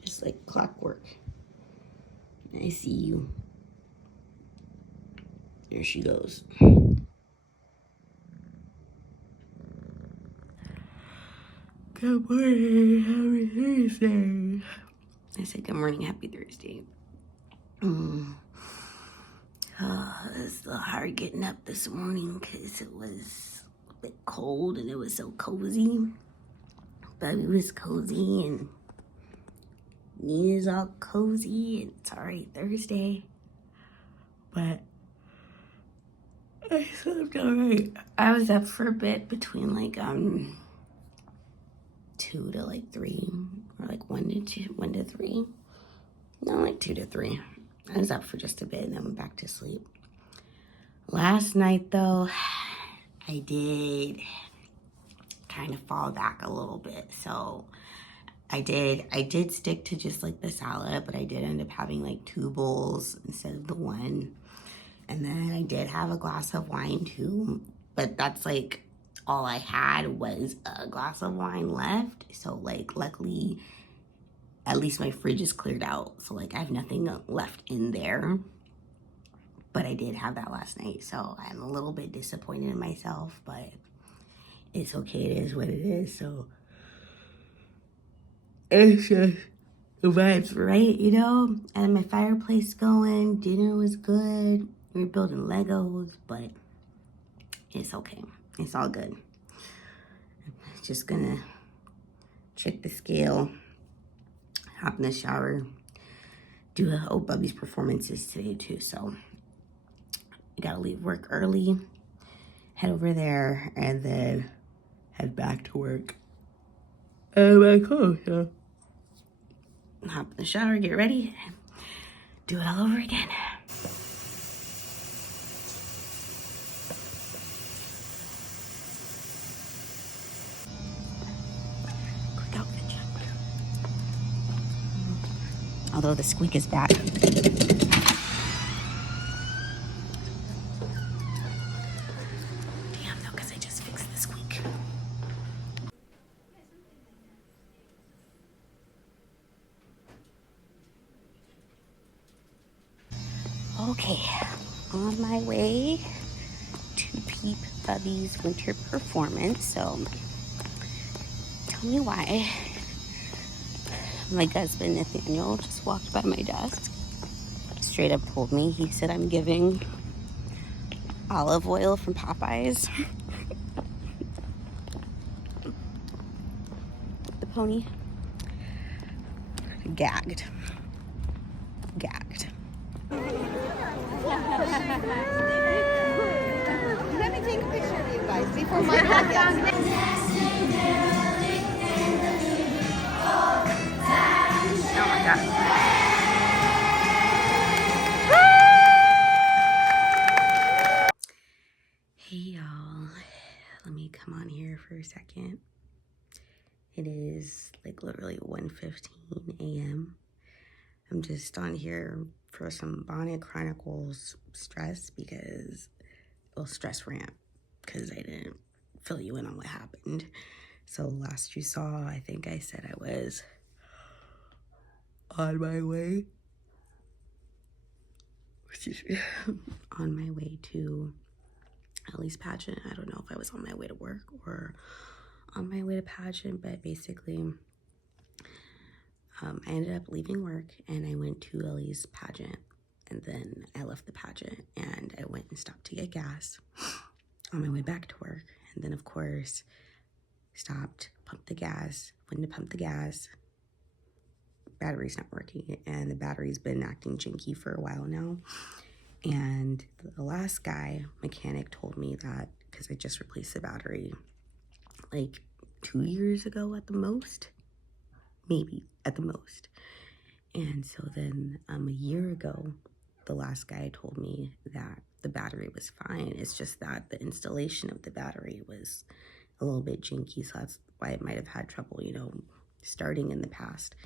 Just like clockwork. I see you. There she goes. Good morning, happy Thursday. I said good morning, happy Thursday. It's a little hard getting up this morning because it was a bit cold and it was so cozy. Bubby was cozy and Nina's all cozy, and it's already Thursday. But I slept alright. I was up for a bit between like 2 to like 3, or like 1 to 3. No, like 2 to 3. I was up for just a bit and then went back to sleep. Last night though, I did kind of fall back a little bit. So I did stick to just like the salad, but I did end up having like 2 bowls instead of the 1. And then I did have a glass of wine too, but that's like all I had was a glass of wine left. So like luckily, at least my fridge is cleared out. So like I have nothing left in there, but I did have that last night. So I'm a little bit disappointed in myself, but it's okay. It is what it is. So it's just the vibes, right? You know, I had my fireplace going. Dinner was good. We were building Legos, but it's okay. It's all good. I'm just gonna check the scale, hop in the shower, do Bubby's performances today too. So I gotta leave work early, head over there, and then head back to work. And my clothes, so hop in the shower, get ready, do it all over again. Quick outfit check. Although the squeak is back. Okay, on my way to peep Bubby's winter performance. So, tell me why my husband Nathaniel just walked by my desk. Straight up told me, he said I'm giving olive oil from Popeyes. The pony. Gagged. Let me take a picture of you guys before my podcast. Oh my God. Hey y'all, let me come on here for a second. It is like literally 1:15 a.m. I'm just on here for some Bonnet Chronicles stress because, well, stress rant. because I didn't fill you in on what happened. So last you saw, I think I said I was on my way, excuse me, on my way to Ellie's pageant. I don't know if I was on my way to work or on my way to pageant, but basically I ended up leaving work and I went to Ellie's pageant, and then I left the pageant and I went and stopped to get gas on my way back to work. And then of course stopped, pumped the gas, went to pump the gas, battery's not working, and the battery's been acting janky for a while now. And the last guy, mechanic, told me that because I just replaced the battery like 2 years ago at the most, maybe at the most. And so then a year ago, the last guy told me that the battery was fine. It's just that the installation of the battery was a little bit janky, so that's why it might have had trouble, you know, starting in the past.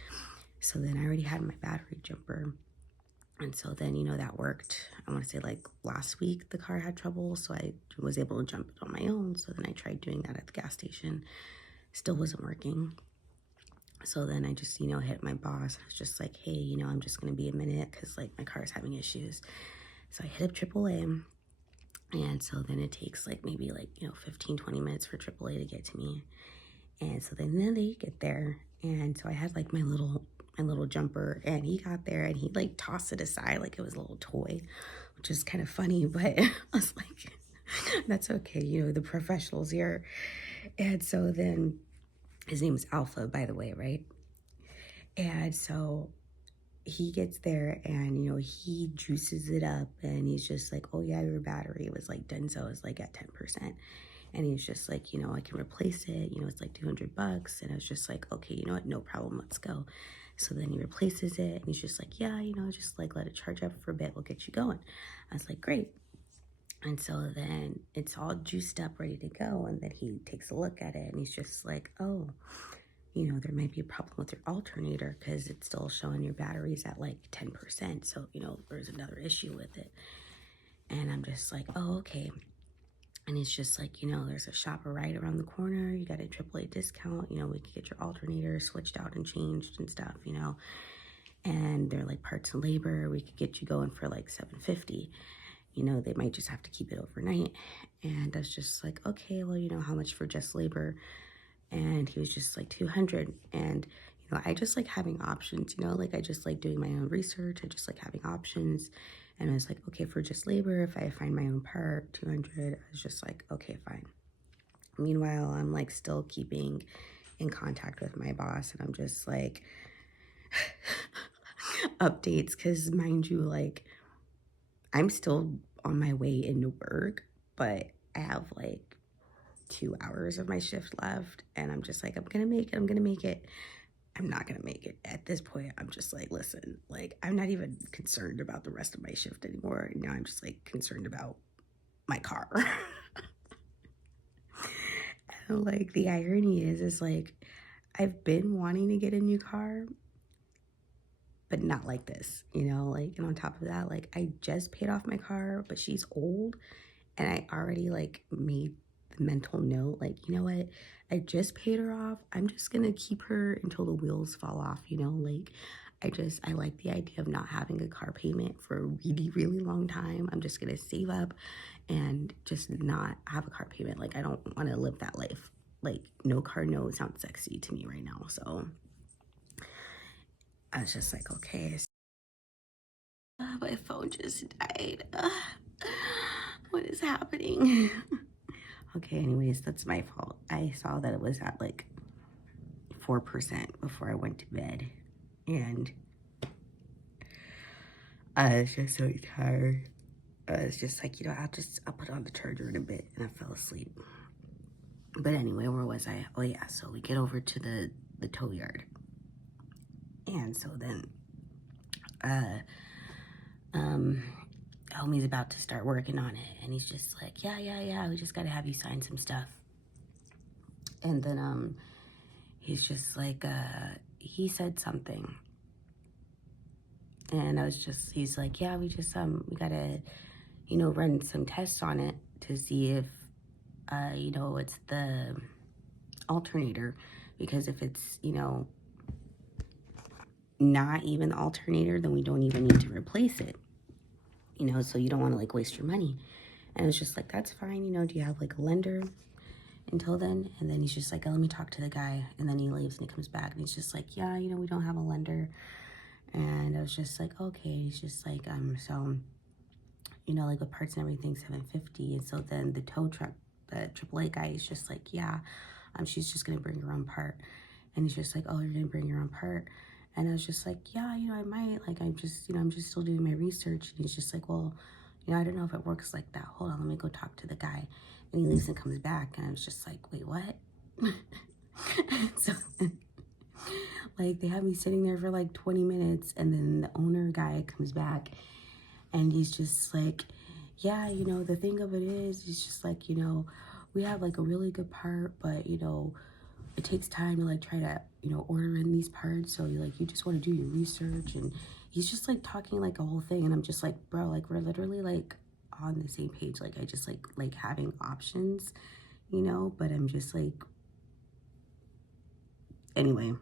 So then I already had my battery jumper. And so then, you know, that worked. I want to say like last week the car had trouble, so I was able to jump it on my own. So then I tried doing that at the gas station. Still wasn't working. So then I just, you know, hit my boss. I was just like, hey, you know, I'm just going to be a minute because like my car is having issues. So I hit up AAA. And so then it takes like maybe like, you know, 15-20 minutes for AAA to get to me. And so then they get there. And so I had like my little jumper, and he got there and he like tossed it aside like it was a little toy, which is kind of funny, but I was like, that's okay, you know, the professionals here. And so then his name is Alpha, by the way, right? And so he gets there and, you know, he juices it up and he's just like, oh yeah, your battery was like Denso is like at 10%. And he's just like, you know, I can replace it, you know, it's like $200. And I was just like, okay, you know what, no problem, let's go. So then he replaces it and he's just like, yeah, you know, just like let it charge up for a bit, we'll get you going. I was like, great. And so then it's all juiced up, ready to go. And then he takes a look at it and he's just like, oh, you know, there might be a problem with your alternator because it's still showing your batteries at like 10%. So, you know, there's another issue with it. And I'm just like, oh, okay. And he's just like, you know, there's a shop right around the corner. You got a AAA discount. You know, we could get your alternator switched out and changed and stuff, you know. And they're like parts and labor. We could get you going for like $750. You know, they might just have to keep it overnight. And I was just like, okay, well, you know, how much for just labor? And he was just like 200. And, you know, I just like having options, you know, like I just like doing my own research. I just like having options. And I was like, okay, for just labor, if I find my own part, 200, I was just like, okay, fine. Meanwhile, I'm like still keeping in contact with my boss, and I'm just like updates, because mind you, like I'm still on my way into work, but I have like 2 hours of my shift left, and I'm just like, I'm gonna make it. I'm not gonna make it. At this point, I'm just like, listen, like I'm not even concerned about the rest of my shift anymore. Now I'm just like concerned about my car. And like the irony is like I've been wanting to get a new car, but not like this, you know, like, and on top of that, like I just paid off my car, but she's old, and I already like made the mental note, like, you know what, I just paid her off, I'm just gonna keep her until the wheels fall off, you know, like I like the idea of not having a car payment for a really, really long time. I'm just gonna save up and just not have a car payment. Like I don't want to live that life. Like no car note sounds sexy to me right now. So I was just like, okay. My phone just died. What is happening? Okay, anyways, that's my fault. I saw that it was at like 4% before I went to bed, and I was just so tired. I was just like, you know, I'll put on the charger in a bit, and I fell asleep. But anyway, where was I? Oh yeah, so we get over to the tow yard, and so then homie's about to start working on it, and he's just like, yeah, we just gotta have you sign some stuff. And then he's just like, he said something, and he's like, yeah, we gotta, you know, run some tests on it to see if you know, it's the alternator, because if it's, you know, not even the alternator, then we don't even need to replace it, you know, so you don't want to like waste your money. And it's just like, that's fine, you know, do you have like a lender until then? And then he's just like, oh, let me talk to the guy. And then he leaves and he comes back and he's just like, yeah, you know, we don't have a lender. And I was just like, okay. He's just like, so, you know, like with parts and everything, $750. And so then the tow truck, the AAA guy is just like, yeah, she's just gonna bring her own part. And he's just like, oh, you're gonna bring your own part? And I was just like, yeah, you know, I might, like, I'm just, you know, I'm just still doing my research. And he's just like, well, you know, I don't know if it works like that. Hold on, let me go talk to the guy. And he leaves and comes back. And I was just like, wait, what? So, like, they have me sitting there for like 20 minutes. And then the owner guy comes back and he's just like, yeah, you know, the thing of it is, he's just like, you know, we have like a really good part, but, you know, it takes time to like try to, you know, order in these parts. So you just want to do your research. And he's just like talking like a whole thing. And I'm just like, bro, like we're literally like on the same page. Like I just like having options, you know, but I'm just like, anyway.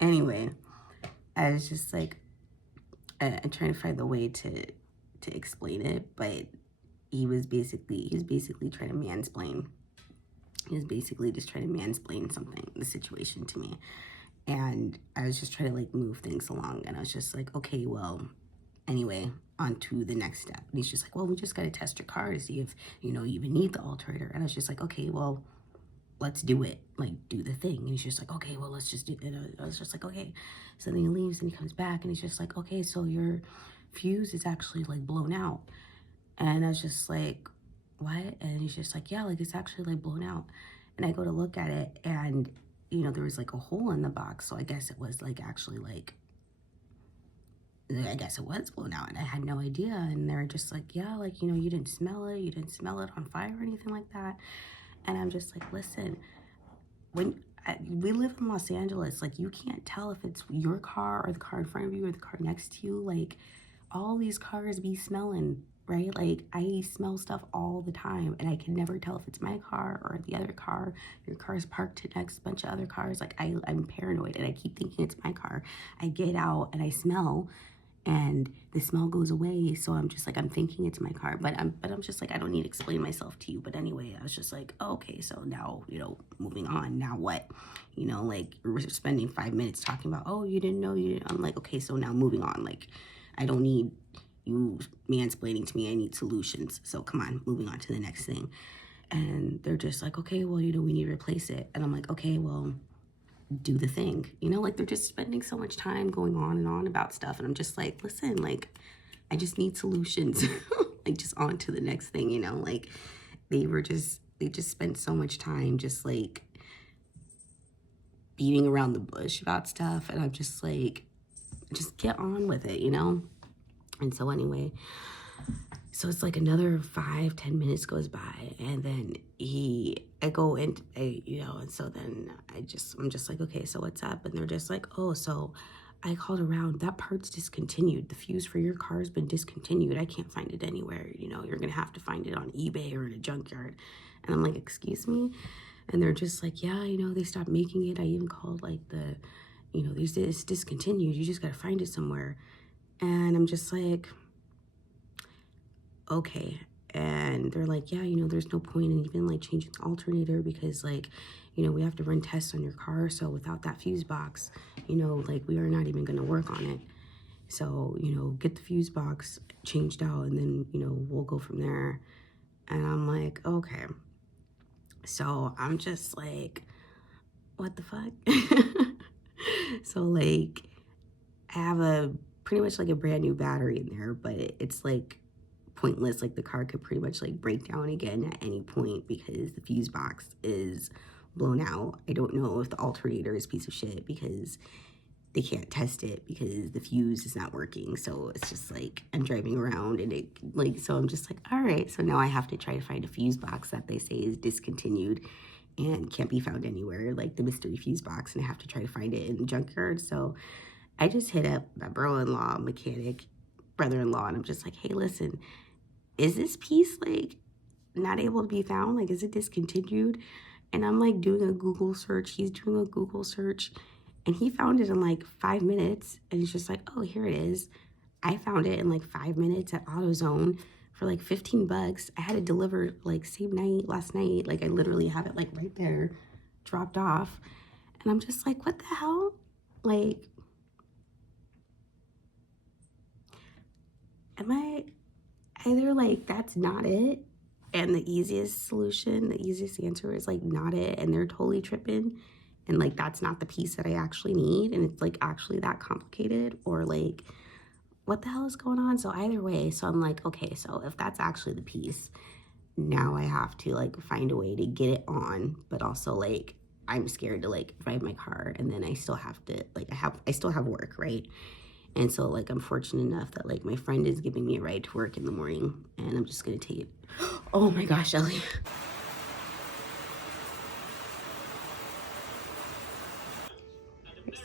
Anyway, I was just like, I'm trying to find the way to explain it, but he was basically trying to mansplain. He was basically just trying to mansplain the situation to me. And I was just trying to like move things along. And I was just like, okay, well, anyway, on to the next step. And he's just like, well, we just got to test your car to see if, you know, you even need the alternator. And I was just like, okay, well, let's do it. Like, do the thing. And he's just like, okay, well, let's just do it. And I was just like, okay. So then he leaves and he comes back and he's just like, okay, so your fuse is actually like blown out. And I was just like, what? And he's just like, yeah, like it's actually like blown out. And I go to look at it and, you know, there was like a hole in the box. So I guess it was like actually like, I guess it was blown out and I had no idea. And they're just like, yeah, like, you know, you didn't smell it. You didn't smell it on fire or anything like that. And I'm just like, listen, we live in Los Angeles, like you can't tell if it's your car or the car in front of you or the car next to you. Like all these cars be smelling, right? Like I smell stuff all the time and I can never tell if it's my car or the other car. Your car's parked next to a bunch of other cars. Like I'm paranoid and I keep thinking it's my car. I get out and I smell and the smell goes away. So I'm just like, I'm thinking it's my car, but I'm just like, I don't need to explain myself to you. But anyway, I was just like, oh, okay, so now, you know, moving on, now what? You know, like we're spending 5 minutes talking about, oh, you didn't know, you didn't. I'm like, okay, so now moving on. Like, I don't need you mansplaining to me. I need solutions. So come on, moving on to the next thing. And they're just like, okay, well, you know, we need to replace it. And I'm like, okay, well, do the thing, you know, like they're just spending so much time going on and on about stuff. And I'm just like, listen, like, I just need solutions. Like just on to the next thing, you know, like they just spent so much time just like beating around the bush about stuff. And I'm just like, just get on with it, you know? And so anyway, so it's like another 5-10 minutes goes by and then I go in, you know, and so then I'm just like, okay, so what's up? And they're just like, oh, so I called around, that part's discontinued. The fuse for your car's been discontinued. I can't find it anywhere. You know, you're gonna have to find it on eBay or in a junkyard. And I'm like, excuse me? And they're just like, yeah, you know, they stopped making it. I even called like you know, it's discontinued. You just gotta find it somewhere. And I'm just like, okay. And they're like, yeah, you know, there's no point in even like changing the alternator because like, you know, we have to run tests on your car. So without that fuse box, you know, like we are not even going to work on it. So, you know, get the fuse box changed out and then, you know, we'll go from there. And I'm like, okay. So I'm just like, what the fuck? So like I have pretty much like a brand new battery in there, but it's like pointless. Like the car could pretty much like break down again at any point because the fuse box is blown out. I don't know if the alternator is a piece of shit because they can't test it because the fuse is not working. So it's just like I'm driving around and it like, so I'm just like, all right, so now I have to try to find a fuse box that they say is discontinued and can't be found anywhere, like the mystery fuse box, and I have to try to find it in the junkyard. So I just hit up my bro-in-law mechanic brother-in-law, and I'm just like, hey, listen, is this piece like not able to be found? Like, is it discontinued? And I'm like doing a Google search. He's doing a Google search, and he found it in like 5 minutes. And he's just like, oh, here it is. I found it in like 5 minutes at AutoZone for like $15. I had it delivered like same night, last night. Like, I literally have it like right there, dropped off. And I'm just like, what the hell? Like, am I either like, that's not it? And the easiest solution, the easiest answer is like not it, and they're totally tripping, and like that's not the piece that I actually need, and it's like actually that complicated, or like what the hell is going on? So either way, so I'm like, okay, so if that's actually the piece, now I have to like find a way to get it on, but also like I'm scared to like drive my car, and then I still have to like I still have work, right? And so like I'm fortunate enough that like my friend is giving me a ride to work in the morning, and I'm just gonna take it. Oh my gosh, Ellie.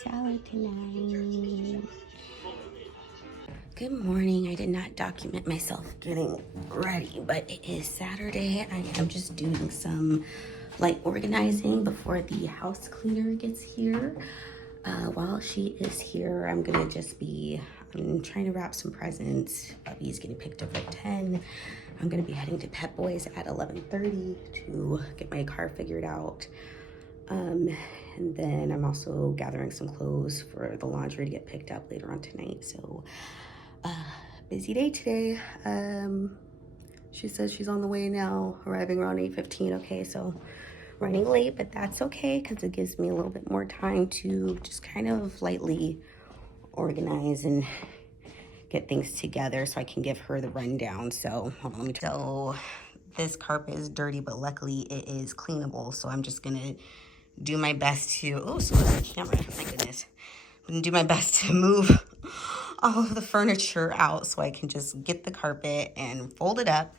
Salad tonight. Good morning. I did not document myself getting ready, but it is Saturday. I am just doing some light organizing before the house cleaner gets here. While she is here, I'm trying to wrap some presents. Bubby's getting picked up at 10. I'm gonna be heading to Pep Boys at 11:30 to get my car figured out. And then I'm also gathering some clothes for the laundry to get picked up later on tonight. So, busy day today. She says she's on the way now, arriving around 8:15. Okay, so running late, but that's okay because it gives me a little bit more time to just kind of lightly organize and get things together so I can give her the rundown. So hold on, so this carpet is dirty, but luckily it is cleanable. So I'm just gonna do my best to, oh, so the camera, my goodness. I'm gonna do my best to move all of the furniture out so I can just get the carpet and fold it up.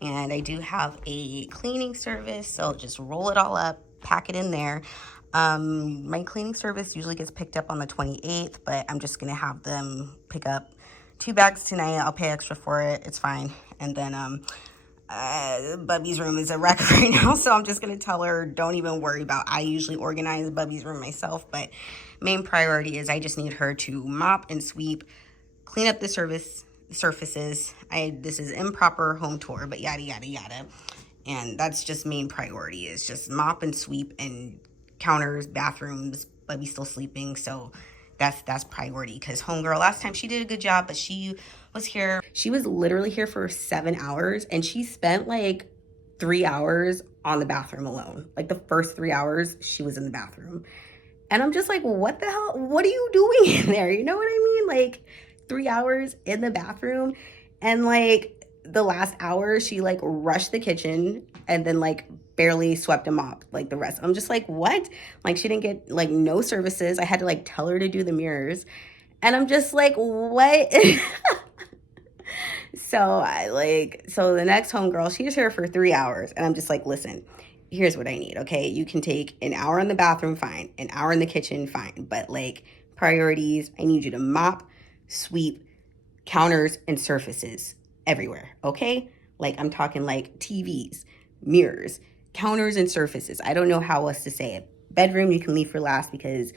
And I do have a cleaning service, so just roll it all up, pack it in there. My cleaning service usually gets picked up on the 28th, but I'm just gonna have them pick up 2 bags tonight. I'll pay extra for it, it's fine. And then Bubby's room is a wreck right now, so I'm just gonna tell her don't even worry about, I usually organize Bubby's room myself, but main priority is I just need her to mop and sweep, clean up the surfaces. This is improper home tour, but yada yada yada, and that's just main priority is just mop and sweep, and counters, bathrooms. Bubby's still sleeping, so that's priority, because homegirl last time she did a good job, but she was literally here for 7 hours, and she spent like 3 hours on the bathroom alone. Like the first 3 hours she was in the bathroom, and I'm just like, what the hell, what are you doing in there? You know what I mean? Like 3 hours in the bathroom, and like the last hour she like rushed the kitchen and then like barely swept and mopped like the rest. I'm just like, what? Like she didn't get like no services. I had to like tell her to do the mirrors, and I'm just like, what? So so the next homegirl, she's here for 3 hours, and I'm just like, listen, here's what I need, okay? You can take an hour in the bathroom, fine. An hour in the kitchen, fine. But like priorities, I need you to mop, sweep, counters, and surfaces everywhere, okay? Like I'm talking like TVs, mirrors, counters, and surfaces. I don't know how else to say it. Bedroom, you can leave for last because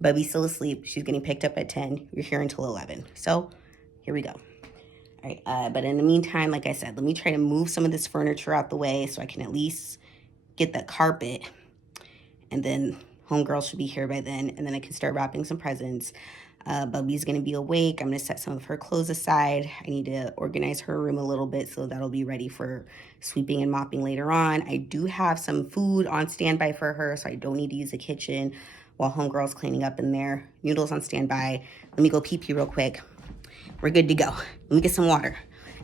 Bubby's still asleep. She's getting picked up at 10. You're here until 11. So here we go. All right, but in the meantime, like I said, let me try to move some of this furniture out the way so I can at least get the carpet, and then homegirl should be here by then, and then I can start wrapping some presents. Bubby's gonna be awake. I'm gonna set some of her clothes aside. I need to organize her room a little bit so that'll be ready for sweeping and mopping later on. I do have some food on standby for her, so I don't need to use the kitchen while homegirl's cleaning up in there. Noodles on standby. Let me go pee real quick. We're good to go. Let me get some water.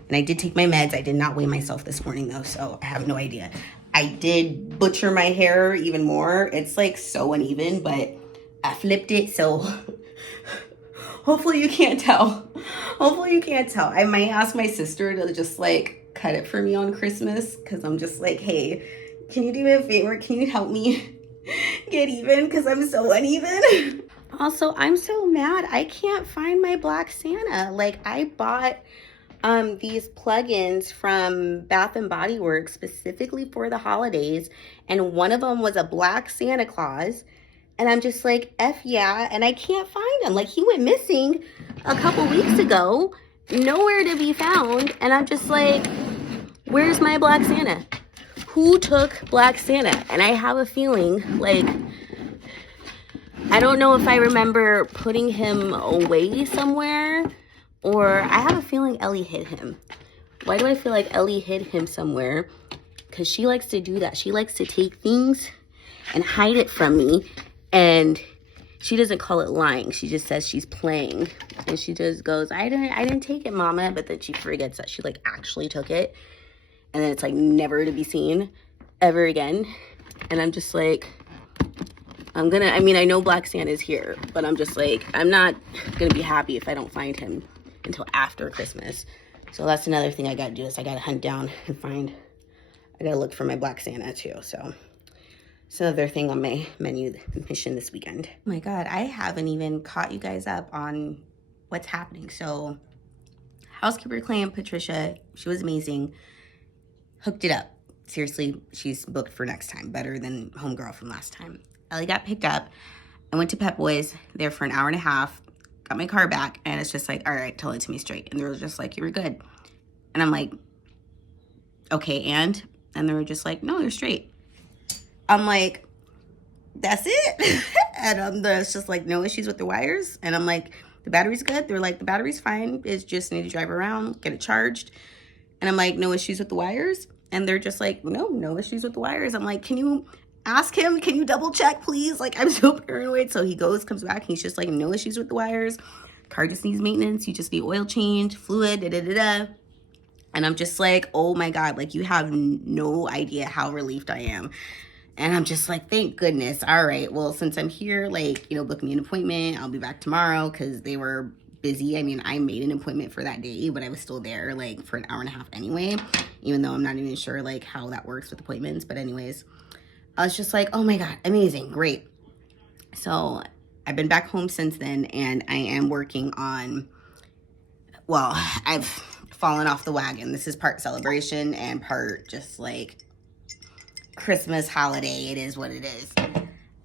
And I did take my meds. I did not weigh myself this morning though, so I have no idea. I did butcher my hair even more. It's like so uneven, but I flipped it, so hopefully you can't tell. Hopefully you can't tell. I might ask my sister to just like cut it for me on Christmas, because I'm just like, hey, can you do me a favor? Can you help me get even? Because I'm so uneven. Also, I'm so mad. I can't find my Black Santa. Like, I bought these plugins from Bath and Body Works specifically for the holidays, and one of them was a Black Santa Claus, and I'm just like, F yeah, and I can't find him. Like, he went missing a couple weeks ago, nowhere to be found, and I'm just like, where's my Black Santa? Who took Black Santa? And I have a feeling, like, I don't know if I remember putting him away somewhere, or I have a feeling Ellie hid him. Why do I feel like Ellie hid him somewhere? Because she likes to do that. She likes to take things and hide it from me, and she doesn't call it lying. She just says she's playing, and she just goes, I didn't take it, Mama. But then she forgets that she like actually took it, and then it's like never to be seen ever again. And I'm just like, I know Black Santa's here, but I'm just like, I'm not gonna be happy if I don't find him until after Christmas. So that's another thing I gotta do, is I gotta hunt down and find, I gotta look for my Black Santa too. So it's another thing on my mission this weekend. Oh my God, I haven't even caught you guys up on what's happening. So housekeeper client Patricia, she was amazing, hooked it up. Seriously, she's booked for next time, better than homegirl from last time. Ellie got picked up. I went to Pep Boys there for an hour and a half, got my car back, and it's just like, all right, tell it to me straight. And they were just like, you were good. And I'm like, okay, and they were just like, no, you're straight. I'm like, that's it? And it's just like, no issues with the wires. And I'm like, the battery's good. They're like, the battery's fine. It's just need to drive around, get it charged. And I'm like, no issues with the wires? And they're just like, no issues with the wires. I'm like, can you ask him? Can you double check, please? Like, I'm so paranoid. So he comes back, and he's just like, no issues with the wires. Car just needs maintenance. You just need oil change, fluid, da-da-da-da. And I'm just like, oh my God, like, you have no idea how relieved I am. And I'm just like, thank goodness. All right, well, since I'm here, like, book me an appointment. I'll be back tomorrow, because they were busy. I mean, I made an appointment for that day, but I was still there like for an hour and a half anyway, even though I'm not even sure like how that works with appointments. But anyways, I was just like, oh my God, amazing, great. So I've been back home since then, and I am working on, well, I've fallen off the wagon. This is part celebration and part just like Christmas holiday. It is what it is.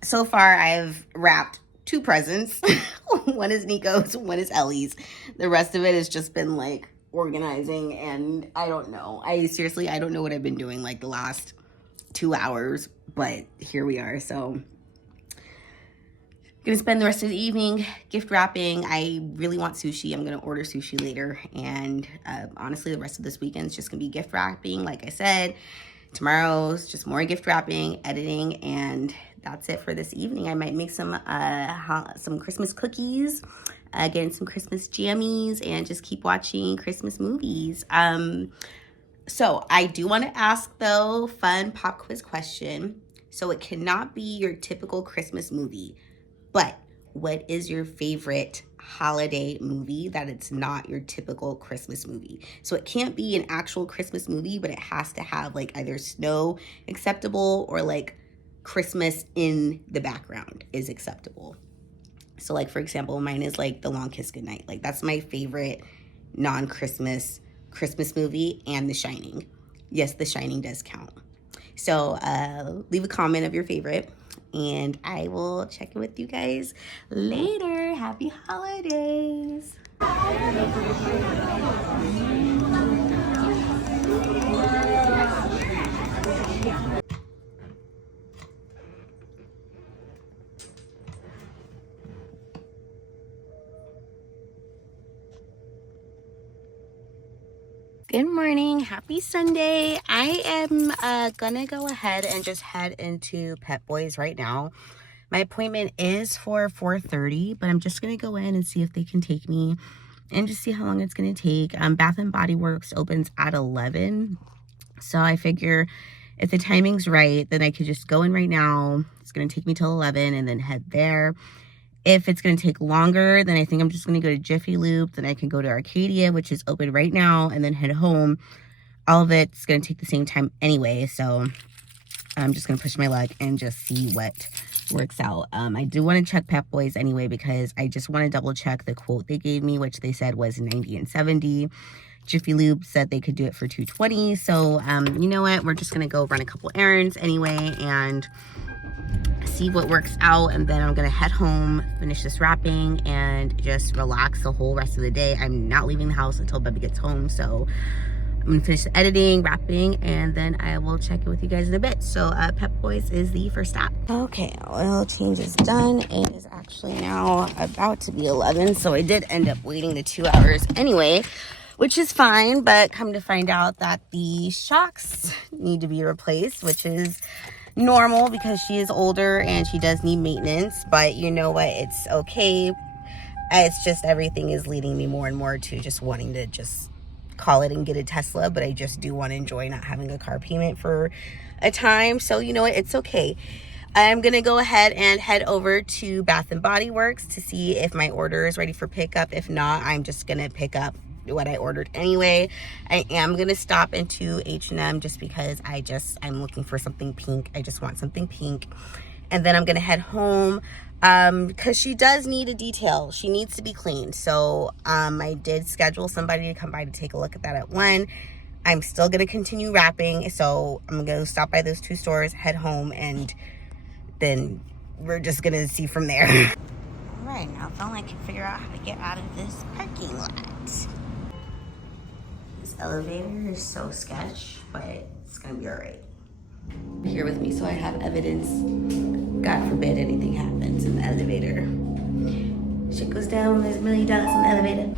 So far, I've wrapped 2 presents. One is Nico's, one is Ellie's. The rest of it has just been like organizing, and I don't know. I don't know what I've been doing like the last 2 hours, but here we are. So gonna spend the rest of the evening gift wrapping. I really want sushi. I'm gonna order sushi later, and honestly, the rest of this weekend is just gonna be gift wrapping. Like I said, tomorrow's just more gift wrapping, editing, and that's it for this evening. I might make some Christmas cookies, getting some Christmas jammies, and just keep watching Christmas movies. So I do want to ask, though, fun pop quiz question. So it cannot be your typical Christmas movie, but what is your favorite holiday movie that it's not your typical Christmas movie? So it can't be an actual Christmas movie, but it has to have like either snow acceptable or like Christmas in the background is acceptable. So like, for example, mine is like The Long Kiss Goodnight. Like, that's my favorite non-Christmas Christmas movie, and The Shining. Yes, The Shining does count. So leave a comment of your favorite, and I will check in with you guys later. Happy holidays. Good morning. Happy Sunday. I am gonna go ahead and just head into Pep Boys right now. My appointment is for 4:30, but I'm just gonna go in and see if they can take me and just see how long it's gonna take. Bath and Body Works opens at 11. So I figure if the timing's right, then I could just go in right now. It's gonna take me till 11 and then head there. If it's going to take longer, then I think I'm just going to go to Jiffy Lube. Then I can go to Arcadia, which is open right now, and then head home. All of it's going to take the same time anyway. So I'm just gonna push my luck and just see what works out. I do want to check Pep Boys anyway, because I just want to double check the quote they gave me, which they said was 90 and 70. Jiffy Lube said they could do it for 220. So you know what, we're just gonna go run a couple errands anyway and see what works out, and then I'm gonna head home, finish this wrapping, and just relax the whole rest of the day. I'm not leaving the house until Bubby gets home, so I'm gonna finish the editing, wrapping, and then I will check it with you guys in a bit. So Pep Boys is the first stop. Okay, oil change is done. It is actually now about to be 11, so I did end up waiting the 2 hours anyway, which is fine, but come to find out that the shocks need to be replaced, which is normal because she is older and she does need maintenance. But you know what, it's okay. It's just everything is leading me more and more to just wanting to just call it and get a Tesla, but I just do want to enjoy not having a car payment for a time. So you know what, it's okay. I'm gonna go ahead and head over to Bath and Body Works to see if my order is ready for pickup. If not, I'm just gonna pick up what I ordered anyway. I am gonna stop into H&M just because I'm looking for something pink. I just want something pink. And then I'm gonna head home because she does need a detail. She needs to be cleaned. So I did schedule somebody to come by to take a look at that at 1. I'm still gonna continue wrapping, so I'm gonna stop by those 2 stores, head home, and then we're just gonna see from there. All right, now if only I can figure out how to get out of this parking lot. This elevator is so sketch, but it's gonna be all right. Here with me so I have evidence. God forbid anything happens in the elevator. Shit goes down, there's $1 million in the elevator.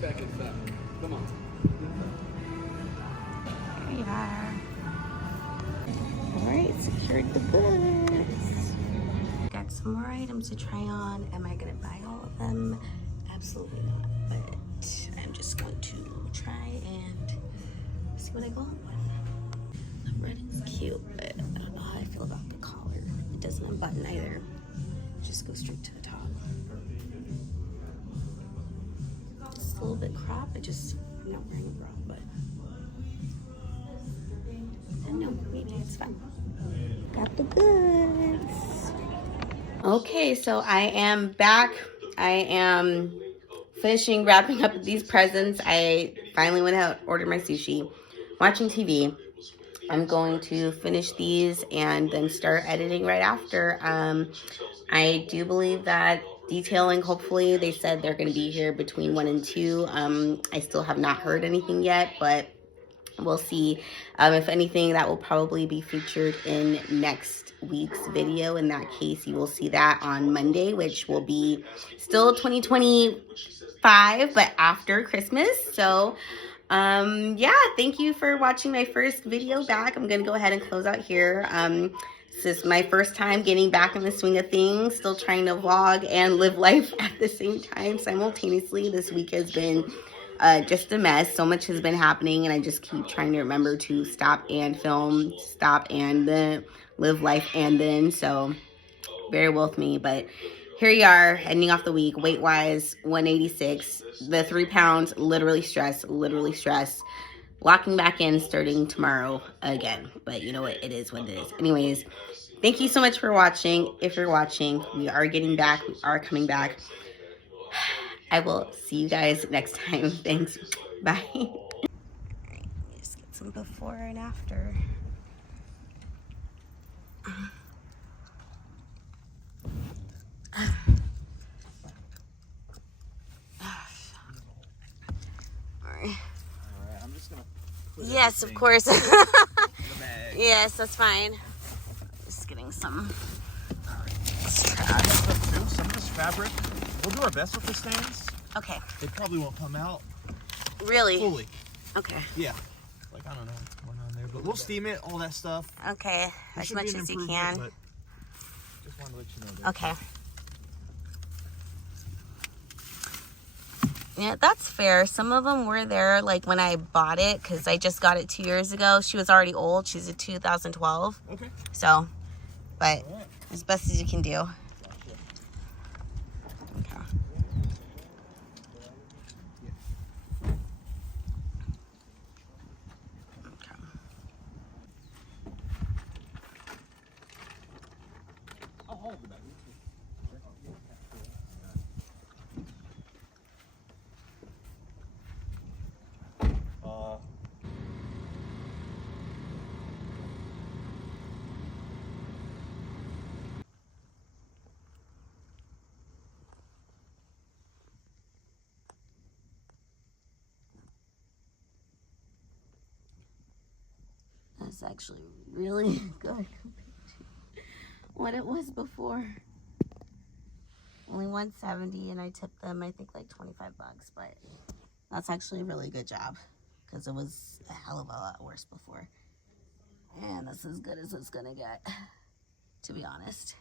Back inside. Come on. Here we are. All right, secured the goods. Got some more items to try on. Am I gonna buy all of them? Absolutely not, but I'm just going to try and see what I go on with. The red is cute, but I don't know how I feel about the collar. It doesn't unbutton either. It just goes straight to the top. It's a little bit cropped. I'm not wearing a bra, but I don't know, maybe it's fun. Got the goods. Okay, so I am back. I am finishing wrapping up these presents. I finally went out, ordered my sushi, watching TV. I'm going to finish these and then start editing right after. I do believe that detailing, hopefully, they said they're going to be here between 1 and 2. I still have not heard anything yet, but we'll see. If anything, that will probably be featured in next week's video. In that case, you will see that on Monday, which will be still 2025, but after Christmas. So yeah, thank you for watching my first video back. I'm gonna go ahead and close out here. This is my first time getting back in the swing of things, still trying to vlog and live life at the same time simultaneously. This week has been just a mess. So much has been happening, and I just keep trying to remember to stop and film, stop and live life and then. So bear with me, but here you are, ending off the week. Weight wise, 186. The 3 pounds, literally stress. Locking back in starting tomorrow again. But you know what? It is what it is. Anyways, thank you so much for watching. If you're watching, we are getting back. We are coming back. I will see you guys next time. Thanks. Bye. All right, just get some before and after. I'm just gonna Yes, of course. Yes, that's fine. Just getting some straps. Some of this fabric, we'll do our best with the stains. Okay. They probably won't come out Really? fully. Okay. Yeah. Like, I don't know what's going on there, but we'll steam it, all that stuff. Okay. It As should much be an as you improvement, can. but just wanted to let you know that. Okay. Yeah, that's fair. Some of them were there, like, when I bought it, because I just got it 2 years ago. She was already old. She's a 2012. Okay. So, but All right. as best as you can do. Okay. Okay. I'll be back. That's actually really good what it was before. Only 170, and I tipped them, I think, like 25 bucks, but that's actually a really good job because it was a hell of a lot worse before. And that's as good as it's gonna get, to be honest.